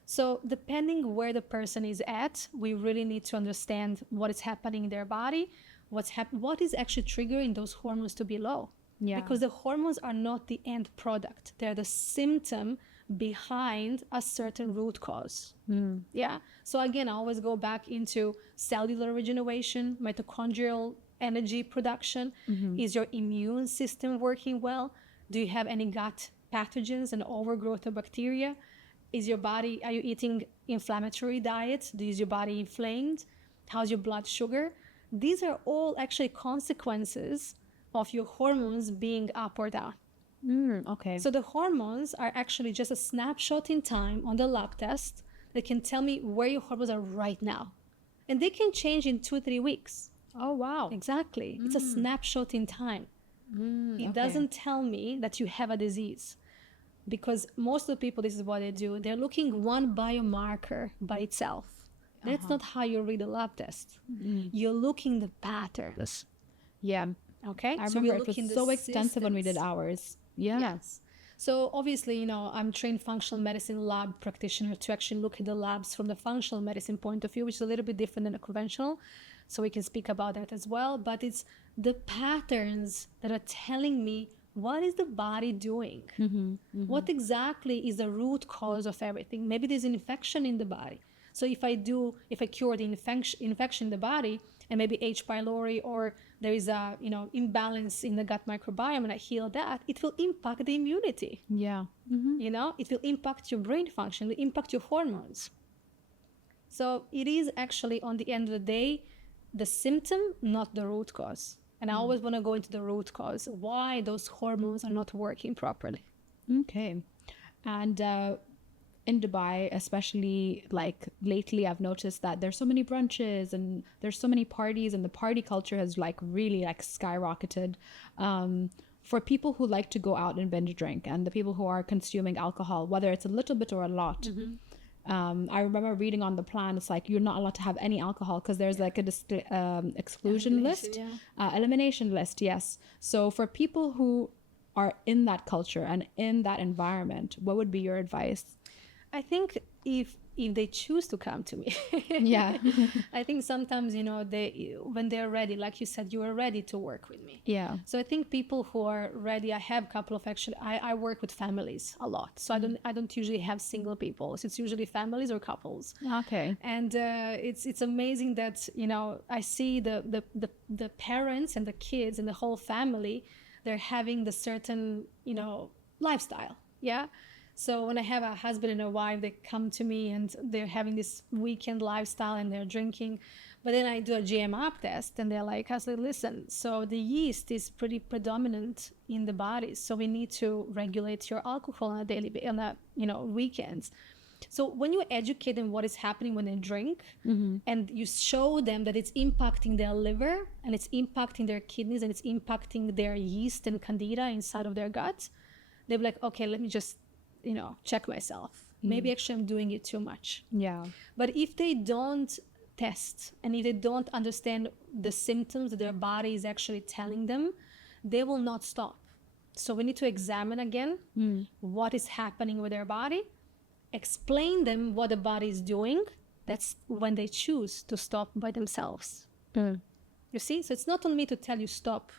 So depending where the person is at, we really need to understand what is happening in their body, what is actually triggering those hormones to be low. Because the hormones are not the end product. They're the symptom behind a certain root cause. So again, I always go back into cellular regeneration, mitochondrial energy production. Is your immune system working well? Do you have any gut pathogens and overgrowth of bacteria? Are you eating inflammatory diet? Is your body inflamed? How's your blood sugar? These are all actually consequences of your hormones being up or down. Okay. So the hormones are actually just a snapshot in time on the lab test that can tell me where your hormones are right now. And they can change in 2-3 weeks. Oh, wow. Exactly. It's a snapshot in time. It doesn't tell me that you have a disease, because most of the people, this is what they do. They're looking one biomarker by itself. That's not how you read a lab test. You're looking the patterns. Yeah. Okay. I remember it was so extensive when we did ours. Yeah. Yes. So obviously, you know, I'm trained functional medicine lab practitioner to actually look at the labs from the functional medicine point of view, which is a little bit different than a conventional. So we can speak about that as well. But it's the patterns that are telling me what is the body doing? What exactly is the root cause of everything? Maybe there's an infection in the body. So if I cure the infection in the body, and maybe H. pylori, or there is a, you know, imbalance in the gut microbiome, and I heal that, it will impact the immunity. Yeah. You know, it will impact your brain function, it will impact your hormones. So it is actually, on the end of the day, the symptom, not the root cause. And I always want to go into the root cause, why those hormones are not working properly. Okay. And in Dubai, especially, like lately, I've noticed that there's so many brunches and there's so many parties, and the party culture has like really like skyrocketed. For people who like to go out and binge drink, and the people who are consuming alcohol, whether it's a little bit or a lot. I remember reading on the plan, it's like you're not allowed to have any alcohol because there's like a exclusion list, elimination list. Yes. So for people who are in that culture and in that environment, what would be your advice? I think if they choose to come to me, Yeah. I think sometimes, you know, when they're ready, like you said, you are ready to work with me. Yeah. So I think people who are ready, I have a couple of, actually, I work with families a lot. So I don't usually have single people. So it's usually families or couples. Okay. And it's amazing that, you know, I see the parents and the kids and the whole family, they're having the certain, you know, lifestyle. Yeah. So when I have a husband and a wife, they come to me and they're having this weekend lifestyle and they're drinking. But then I do a 𝐬𝐫 test and they're like, I said, listen, so the yeast is pretty predominant in the body. So we need to regulate your alcohol on a daily basis, weekends. So when you educate them what is happening when they drink, and you show them that it's impacting their liver and it's impacting their kidneys and it's impacting their yeast and candida inside of their gut, they'll be like, okay, let me just, check myself. Maybe actually I'm doing it too much. Yeah. But if they don't test and if they don't understand the symptoms that their body is actually telling them, they will not stop. So we need to examine again what is happening with their body, explain them what the body is doing. That's when they choose to stop by themselves. You see? So it's not on me to tell you stop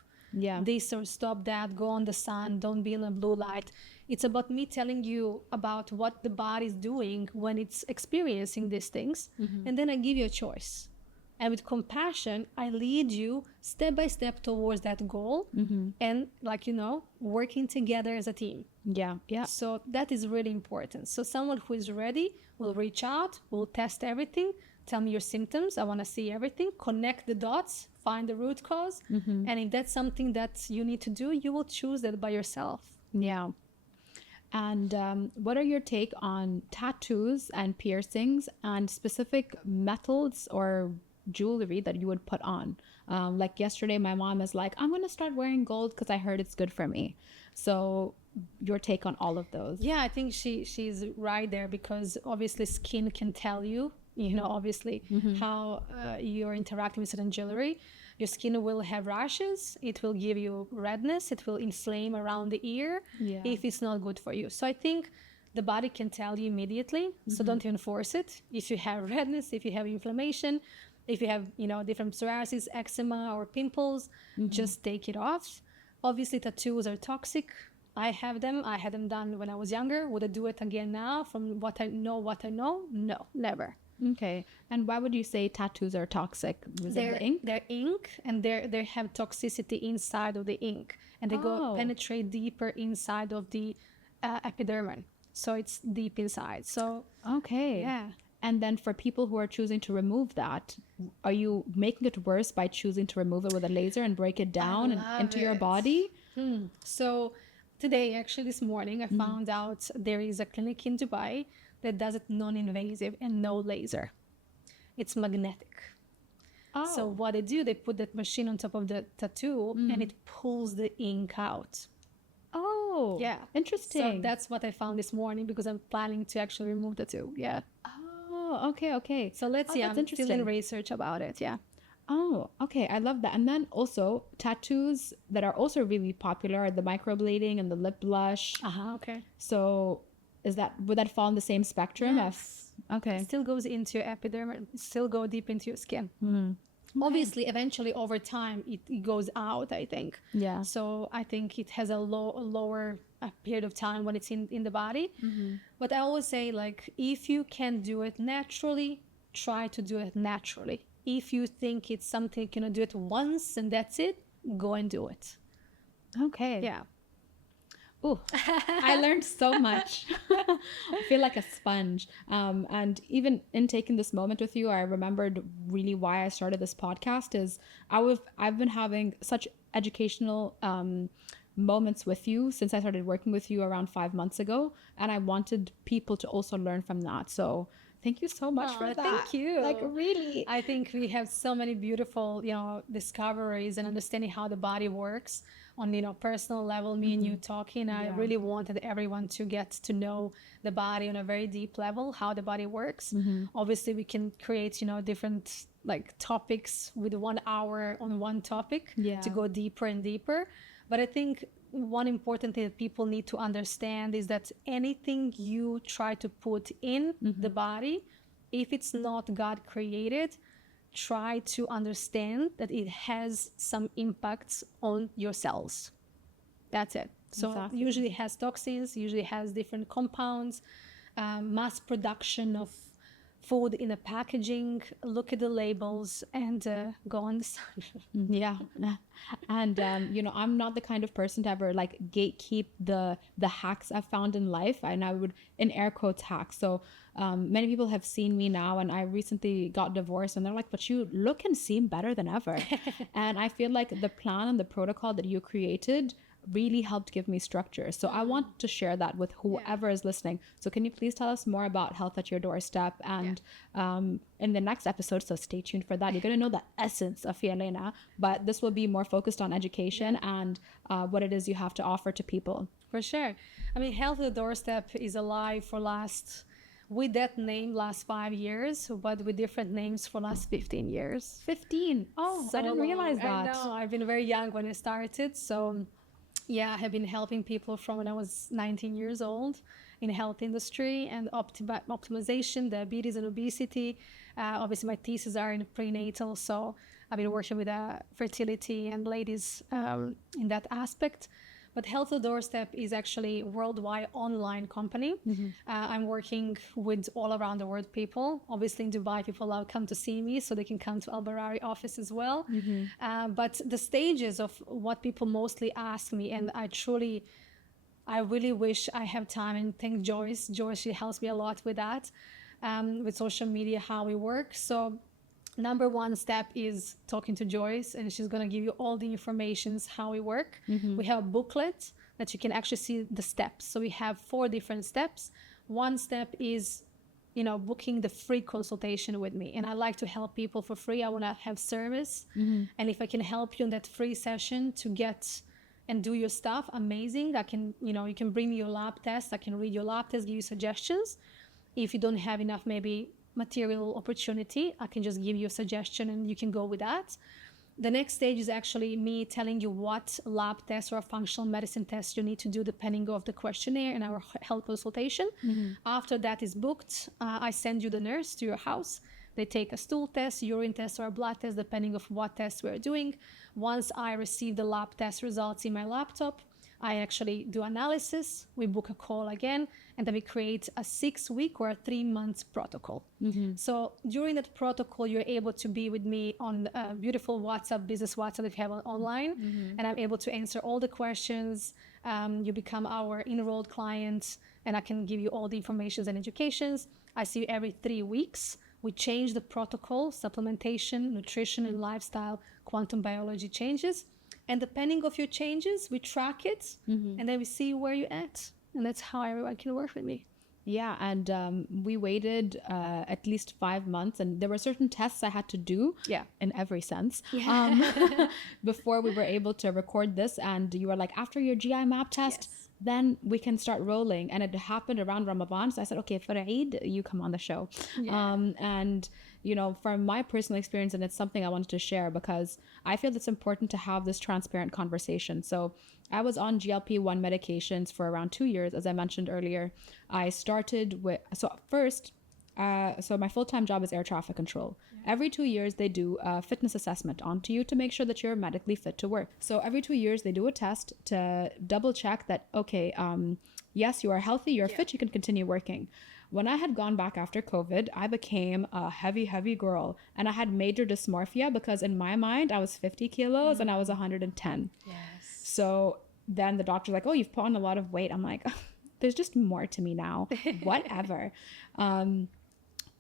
this or stop that, go on the sun, don't be in the blue light. It's about me telling you about what the body is doing when it's experiencing these things. And then I give you a choice. And with compassion, I lead you step by step towards that goal. And working together as a team. Yeah. Yeah. So that is really important. So someone who is ready will reach out, will test everything, tell me your symptoms. I want to see everything, connect the dots, find the root cause. And if that's something that you need to do, you will choose that by yourself. Yeah. And what are your take on tattoos and piercings and specific metals or jewelry that you would put on? Like yesterday, my mom is like, I'm going to start wearing gold because I heard it's good for me. So your take on all of those? Yeah, I think she's right there, because obviously skin can tell you, obviously how you're interacting with certain jewelry. Your skin will have rashes, it will give you redness, it will inflame around the ear if it's not good for you. So I think the body can tell you immediately, so don't even force it. If you have redness, if you have inflammation, if you have, different psoriasis, eczema or pimples, just take it off. Obviously tattoos are toxic. I have them. I had them done when I was younger. Would I do it again now from what I know? No, never. Okay. And why would you say tattoos are toxic? Was it the ink? They're ink, and they have toxicity inside of the ink, and they go penetrate deeper inside of the epidermis. So it's deep inside. So okay. Yeah. And then for people who are choosing to remove that, are you making it worse by choosing to remove it with a laser and break it down into your body? So today, actually this morning, I found out there is a clinic in Dubai that does it non-invasive and no laser. It's magnetic. Oh. So what they do, they put that machine on top of the tattoo and it pulls the ink out. Oh, Yeah. interesting. So that's what I found this morning because I'm planning to actually remove the tattoo. Yeah. Oh, okay. So let's see. That's I'm still in interesting. research about it. Yeah. Oh, okay. I love that. And then also tattoos that are also really popular are the microblading and the lip blush. Okay. So would that fall in the same spectrum? Yes. Okay. It still goes into your epidermis, still go deep into your skin. Obviously, eventually over time, it goes out, I think. Yeah. So I think it has a lower period of time when it's in the body. But I always say, like, if you can do it naturally, try to do it naturally. If you think it's something you can do it once and that's it, go and do it. Okay. Yeah. Oh, I learned so much. I feel like a sponge. And even in taking this moment with you, I remembered really why I started this podcast is I've been having such educational moments with you since I started working with you around 5 months ago. And I wanted people to also learn from that. So thank you so much for that. Thank you. Like, really. I think we have so many beautiful, discoveries and understanding how the body works on, personal level, me and you talking. I really wanted everyone to get to know the body on a very deep level, how the body works. Obviously, we can create, different like topics with 1 hour on one topic to go deeper and deeper. But I think one important thing that people need to understand is that anything you try to put in the body, if it's not God created, try to understand that it has some impacts on your cells. That's it. So usually has toxins, usually has different compounds, mass production of food in the packaging. Look at the labels and go on. Yeah. And I'm not the kind of person to ever like gatekeep the hacks I've found in life, and I would in air quotes hacks. So many people have seen me now, and I recently got divorced, and they're like, but you look and seem better than ever. And I feel like the plan and the protocol that you created really helped give me structure. So I want to share that with whoever is listening. So can you please tell us more about Health at Your Doorstep? And in the next episode, so stay tuned for that. You're going to know the essence of Jelena, but this will be more focused on education and what it is you have to offer to people. For sure. I mean, Health at the Doorstep is alive for with that name last 5 years, but with different names for last 15 years. 15. Oh, I didn't realize that. I know. I've been very young when I started. So yeah, I have been helping people from when I was 19 years old in the health industry and optimization, diabetes and obesity. Obviously, my thesis are in prenatal, so I've been working with fertility and ladies in that aspect. But Health at the Doorstep is actually a worldwide online company. I'm working with all around the world people. Obviously in Dubai, people now come to see me, so they can come to Al Barari office as well. But the stages of what people mostly ask me, and I really wish I have time, and thank Joyce. Joyce, she helps me a lot with that, with social media, how we work. So number one step is talking to Joyce, and she's going to give you all the informations how we work. We have a booklet that you can actually see the steps. So we have 4 different steps. One step is, booking the free consultation with me. And I like to help people for free. I want to have service. And if I can help you in that free session to get and do your stuff, amazing. I can, you can bring me your lab test. I can read your lab test, give you suggestions. If you don't have enough, maybe material opportunity, I can just give you a suggestion and you can go with that. The next stage is actually me telling you what lab test or functional medicine test you need to do depending on the questionnaire and our health consultation. After that is booked, I send you the nurse to your house. They take a stool test, urine test, or a blood test depending on what test we're doing. Once I receive the lab test results in my laptop, I actually do analysis, we book a call again, and then we create a 6-week or a 3-month protocol. So during that protocol, you're able to be with me on a beautiful business WhatsApp that we have online, and I'm able to answer all the questions. You become our enrolled client, and I can give you all the information and educations. I see you every 3 weeks. We change the protocol, supplementation, nutrition, and lifestyle, quantum biology changes. And depending on your changes, we track it, and then we see where you're at. And that's how everyone can work with me. Yeah, and we waited at least 5 months, and there were certain tests I had to do, in every sense, before we were able to record this. And you were like, after your GI map test, then we can start rolling. And it happened around Ramadan, so I said, okay, for Eid, you come on the show. And you know, from my personal experience, and it's something I wanted to share because I feel it's important to have this transparent conversation. So I was on GLP-1 medications for around 2 years, as I mentioned earlier. I started with, so my full-time job is air traffic control. Every 2 years, they do a fitness assessment onto you to make sure that you're medically fit to work. So every 2 years, they do a test to double check that, okay, yes, you are healthy, you're fit, you can continue working. When I had gone back after COVID, I became a heavy girl, and I had major dysmorphia because in my mind, I was 50 kilos and I was 110. So then the doctor's like, oh, you've put on a lot of weight. I'm like, there's just more to me now, whatever.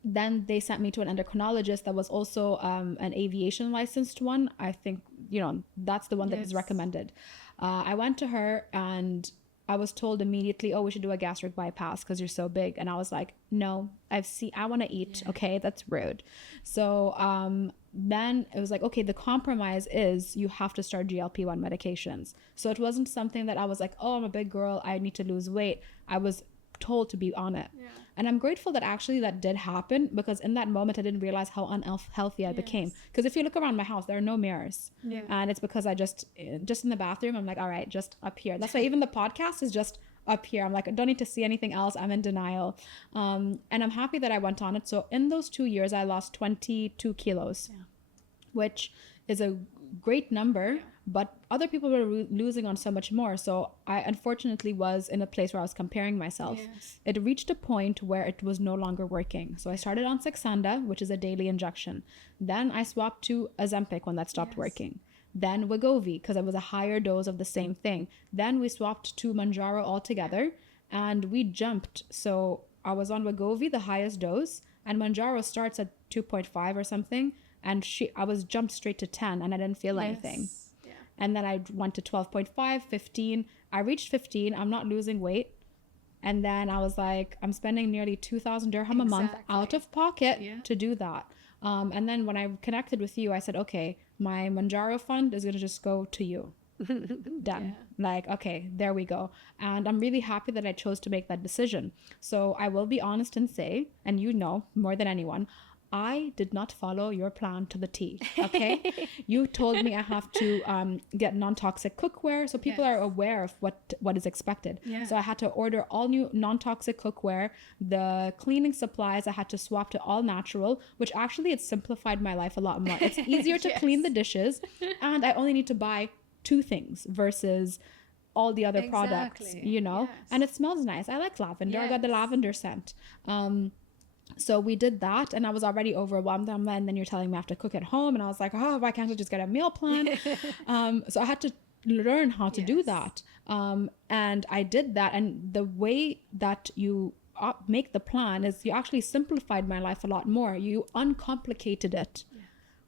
Then they sent me to an endocrinologist that was also an aviation licensed one. I think, you know, that's the one that is recommended. I went to her and I was told immediately, oh, we should do a gastric bypass because you're so big. And I was like, no, I want to eat. Okay, that's rude. So then it was like, okay, the compromise is you have to start GLP-1 medications. So it wasn't something that I was like, oh, I'm a big girl, I need to lose weight. I was told to be on it. And I'm grateful that actually that did happen, because in that moment I didn't realize how unhealthy I became. Because if you look around my house, there are no mirrors. And it's because I just in the bathroom, I'm like, all right, just up here. That's why even the podcast is just up here. I'm like, I don't need to see anything else. I'm in denial. And I'm happy that I went on it. So in those 2 years, I lost 22 kilos, which is a great number. But other people were losing on so much more. So I unfortunately was in a place where I was comparing myself. It reached a point where it was no longer working. So I started on Saxenda, which is a daily injection. Then I swapped to Ozempic when that stopped working. Then Wegovy, because it was a higher dose of the same thing. Then we swapped to Mounjaro altogether, and we jumped. So I was on Wegovy, the highest dose, and Mounjaro starts at 2.5 or something. And I was jumped straight to 10, and I didn't feel anything. And then I went to 12.5, 15. I reached 15. I'm not losing weight. And then I was like, I'm spending nearly 2,000 dirham a month out of pocket to do that. And then when I connected with you, I said, okay, my Mounjaro fund is going to just go to you. Done. Like, okay, there we go. And I'm really happy that I chose to make that decision. So I will be honest and say, and you know more than anyone, I did not follow your plan to the T. Okay. You told me I have to get non-toxic cookware, so people are aware of what is expected. So I had to order all new non-toxic cookware. The cleaning supplies I had to swap to all natural, which actually it simplified my life a lot more. It's easier to clean the dishes, and I only need to buy 2 things versus all the other products, you know. And it smells nice. I like lavender. I got the lavender scent. So we did that, and I was already overwhelmed. And then you're telling me I have to cook at home, and I was like, oh, why can't I just get a meal plan? So I had to learn how to do that. And I did that. And the way that you make the plan is you actually simplified my life a lot more. You uncomplicated it,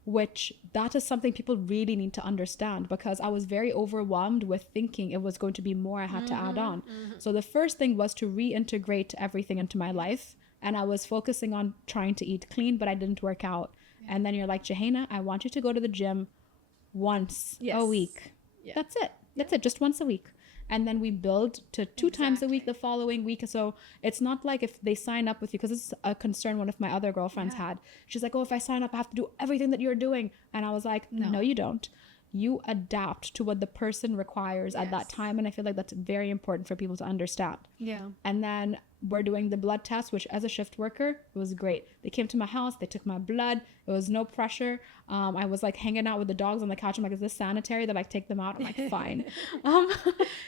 which that is something people really need to understand, because I was very overwhelmed with thinking it was going to be more I had to add on. So the first thing was to reintegrate everything into my life. And I was focusing on trying to eat clean, but I didn't work out. And then you're like, Jouhayna, I want you to go to the gym once a week. That's it. That's it. Just once a week. And then we build to 2 times a week the following week. So it's not like if they sign up with you, because this is a concern one of my other girlfriends had. She's like, oh, if I sign up, I have to do everything that you're doing. And I was like, no, you don't. You adapt to what the person requires at that time. And I feel like that's very important for people to understand. And then we're doing the blood test, which as a shift worker, it was great. They came to my house, they took my blood. It was no pressure. I was like hanging out with the dogs on the couch. I'm like, is this sanitary? They're like, take them out. I'm like, fine.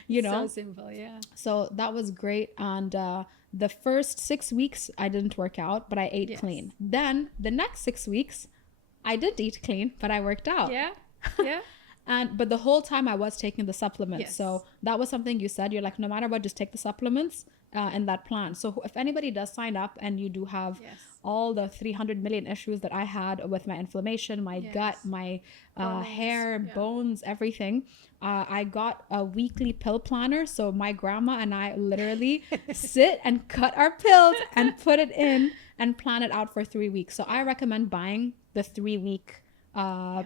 You know, so simple. So that was great. And the first 6 weeks I didn't work out, but I ate clean. Then the next 6 weeks I did eat clean, but I worked out. But the whole time I was taking the supplements. So that was something you said. You're like, no matter what, just take the supplements in that plan. So if anybody does sign up and you do have all the 300 million issues that I had with my inflammation, my gut, my hair, bones, everything. I got a weekly pill planner. So my grandma and I literally sit and cut our pills and put it in and plan it out for 3 weeks. So I recommend buying the 3-week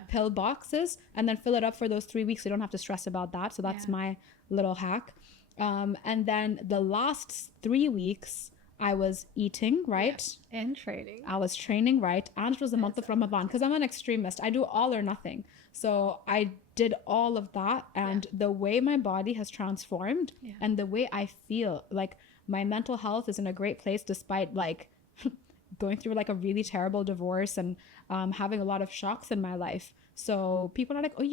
pill boxes and then fill it up for those 3 weeks. So you don't have to stress about that. So that's my little hack. And then the last 3 weeks, I was eating right and training. I was training right, and it was the month of Ramadan because I'm an extremist. I do all or nothing. So I did all of that, and the way my body has transformed and the way I feel, like my mental health is in a great place despite like going through like a really terrible divorce and having a lot of shocks in my life. So people are like, oh,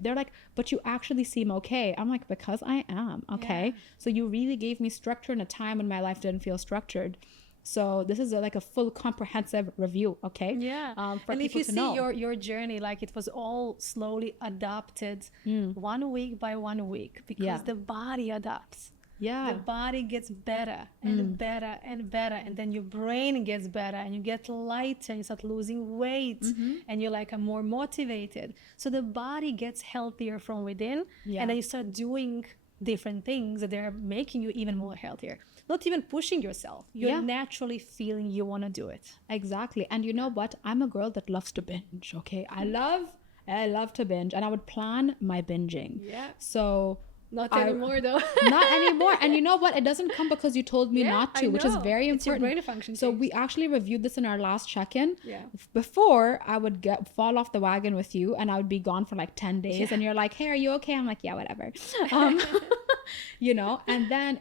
they're like, but you actually seem okay. I'm like, because I am okay. So you really gave me structure in a time when my life didn't feel structured. So this is like a full comprehensive review. Okay. For and if you see your journey, like it was all slowly adopted 1 week by 1 week because the body adapts. The body gets better and better and better, and then your brain gets better and you get lighter and you start losing weight and you're like more motivated. So the body gets healthier from within, and then you start doing different things that they're making you even more healthier. Not even pushing yourself. You're naturally feeling you want to do it. Exactly. And you know what? I'm a girl that loves to binge. Okay. I love to binge, and I would plan my binging. So not anymore though. Not anymore. And you know what? It doesn't come because you told me not to, which is very important. It's your brain function. So we actually reviewed this in our last check-in. Before, I would fall off the wagon with you and I would be gone for like 10 days and you're like, hey, are you okay? I'm like, yeah, whatever. You know, and then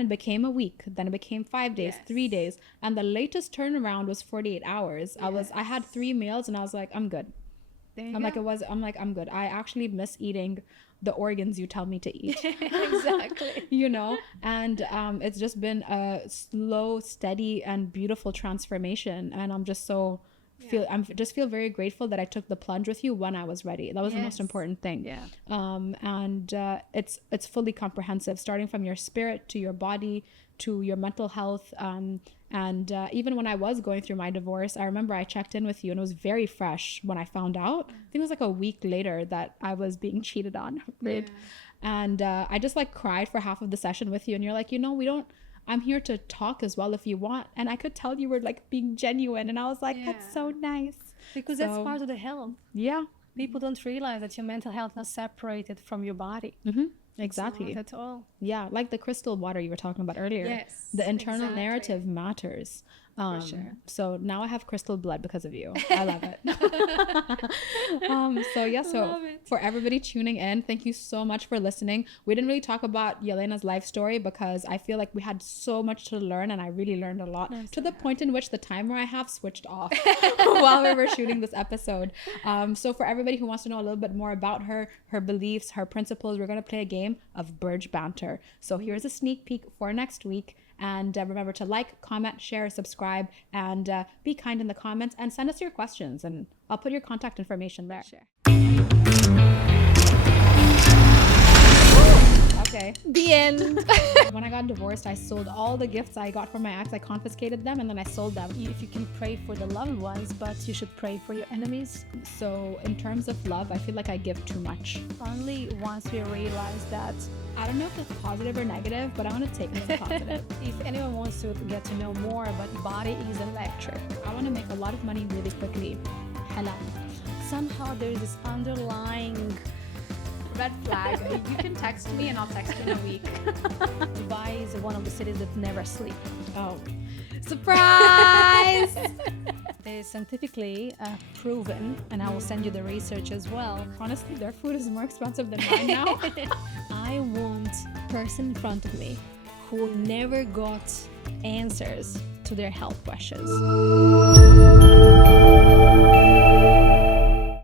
it became a week. Then it became 5 days, 3 days. And the latest turnaround was 48 hours. I had 3 meals and I was like, I'm good. I'm good. I actually miss eating the organs you tell me to eat. Exactly. You know, and it's just been a slow, steady and beautiful transformation, and I'm just feel very grateful that I took the plunge with you when I was ready. That was the most important thing. And it's fully comprehensive, starting from your spirit to your body to your mental health. And even when I was going through my divorce, I remember I checked in with you and it was very fresh when I found out. I think it was like a week later that I was being cheated on, right? And I just like cried for half of the session with you, and you're like, you know, I'm here to talk as well if you want. And I could tell you were like being genuine, and I was like, that's so nice. Because that's part of the health. People don't realize that your mental health is not separated from your body. Exactly. That's all. Yeah, like the crystal water you were talking about earlier. The internal narrative matters. For sure. So now I have crystal blood because of you. I love it. So for everybody tuning in, thank you so much for listening. We didn't really talk about Jelena's life story because I feel like we had so much to learn, and I really learned a lot to the point in which the timer I have switched off while we were shooting this episode. So for everybody who wants to know a little bit more about her beliefs, her principles, we're going to play a game of Bridge Banter. So here's a sneak peek for next week. And remember to like, comment, share, subscribe, and be kind in the comments, and send us your questions, and I'll put your contact information there. Okay. The end. When I got divorced, I sold all the gifts I got from my ex. I confiscated them and then I sold them. If you can pray for the loved ones, but you should pray for your enemies. So in terms of love, I feel like I give too much. Only once we realize that. I don't know if it's positive or negative, but I want to take it as positive. If anyone wants to get to know more about body is electric. I want to make a lot of money really quickly. Halal. Somehow there is this underlying red flag. You can text me and I'll text you in a week. Dubai is one of the cities that never sleep. Oh. Surprise! It is scientifically proven, and I will send you the research as well. Honestly, their food is more expensive than mine now. I want a person in front of me who never got answers to their health questions.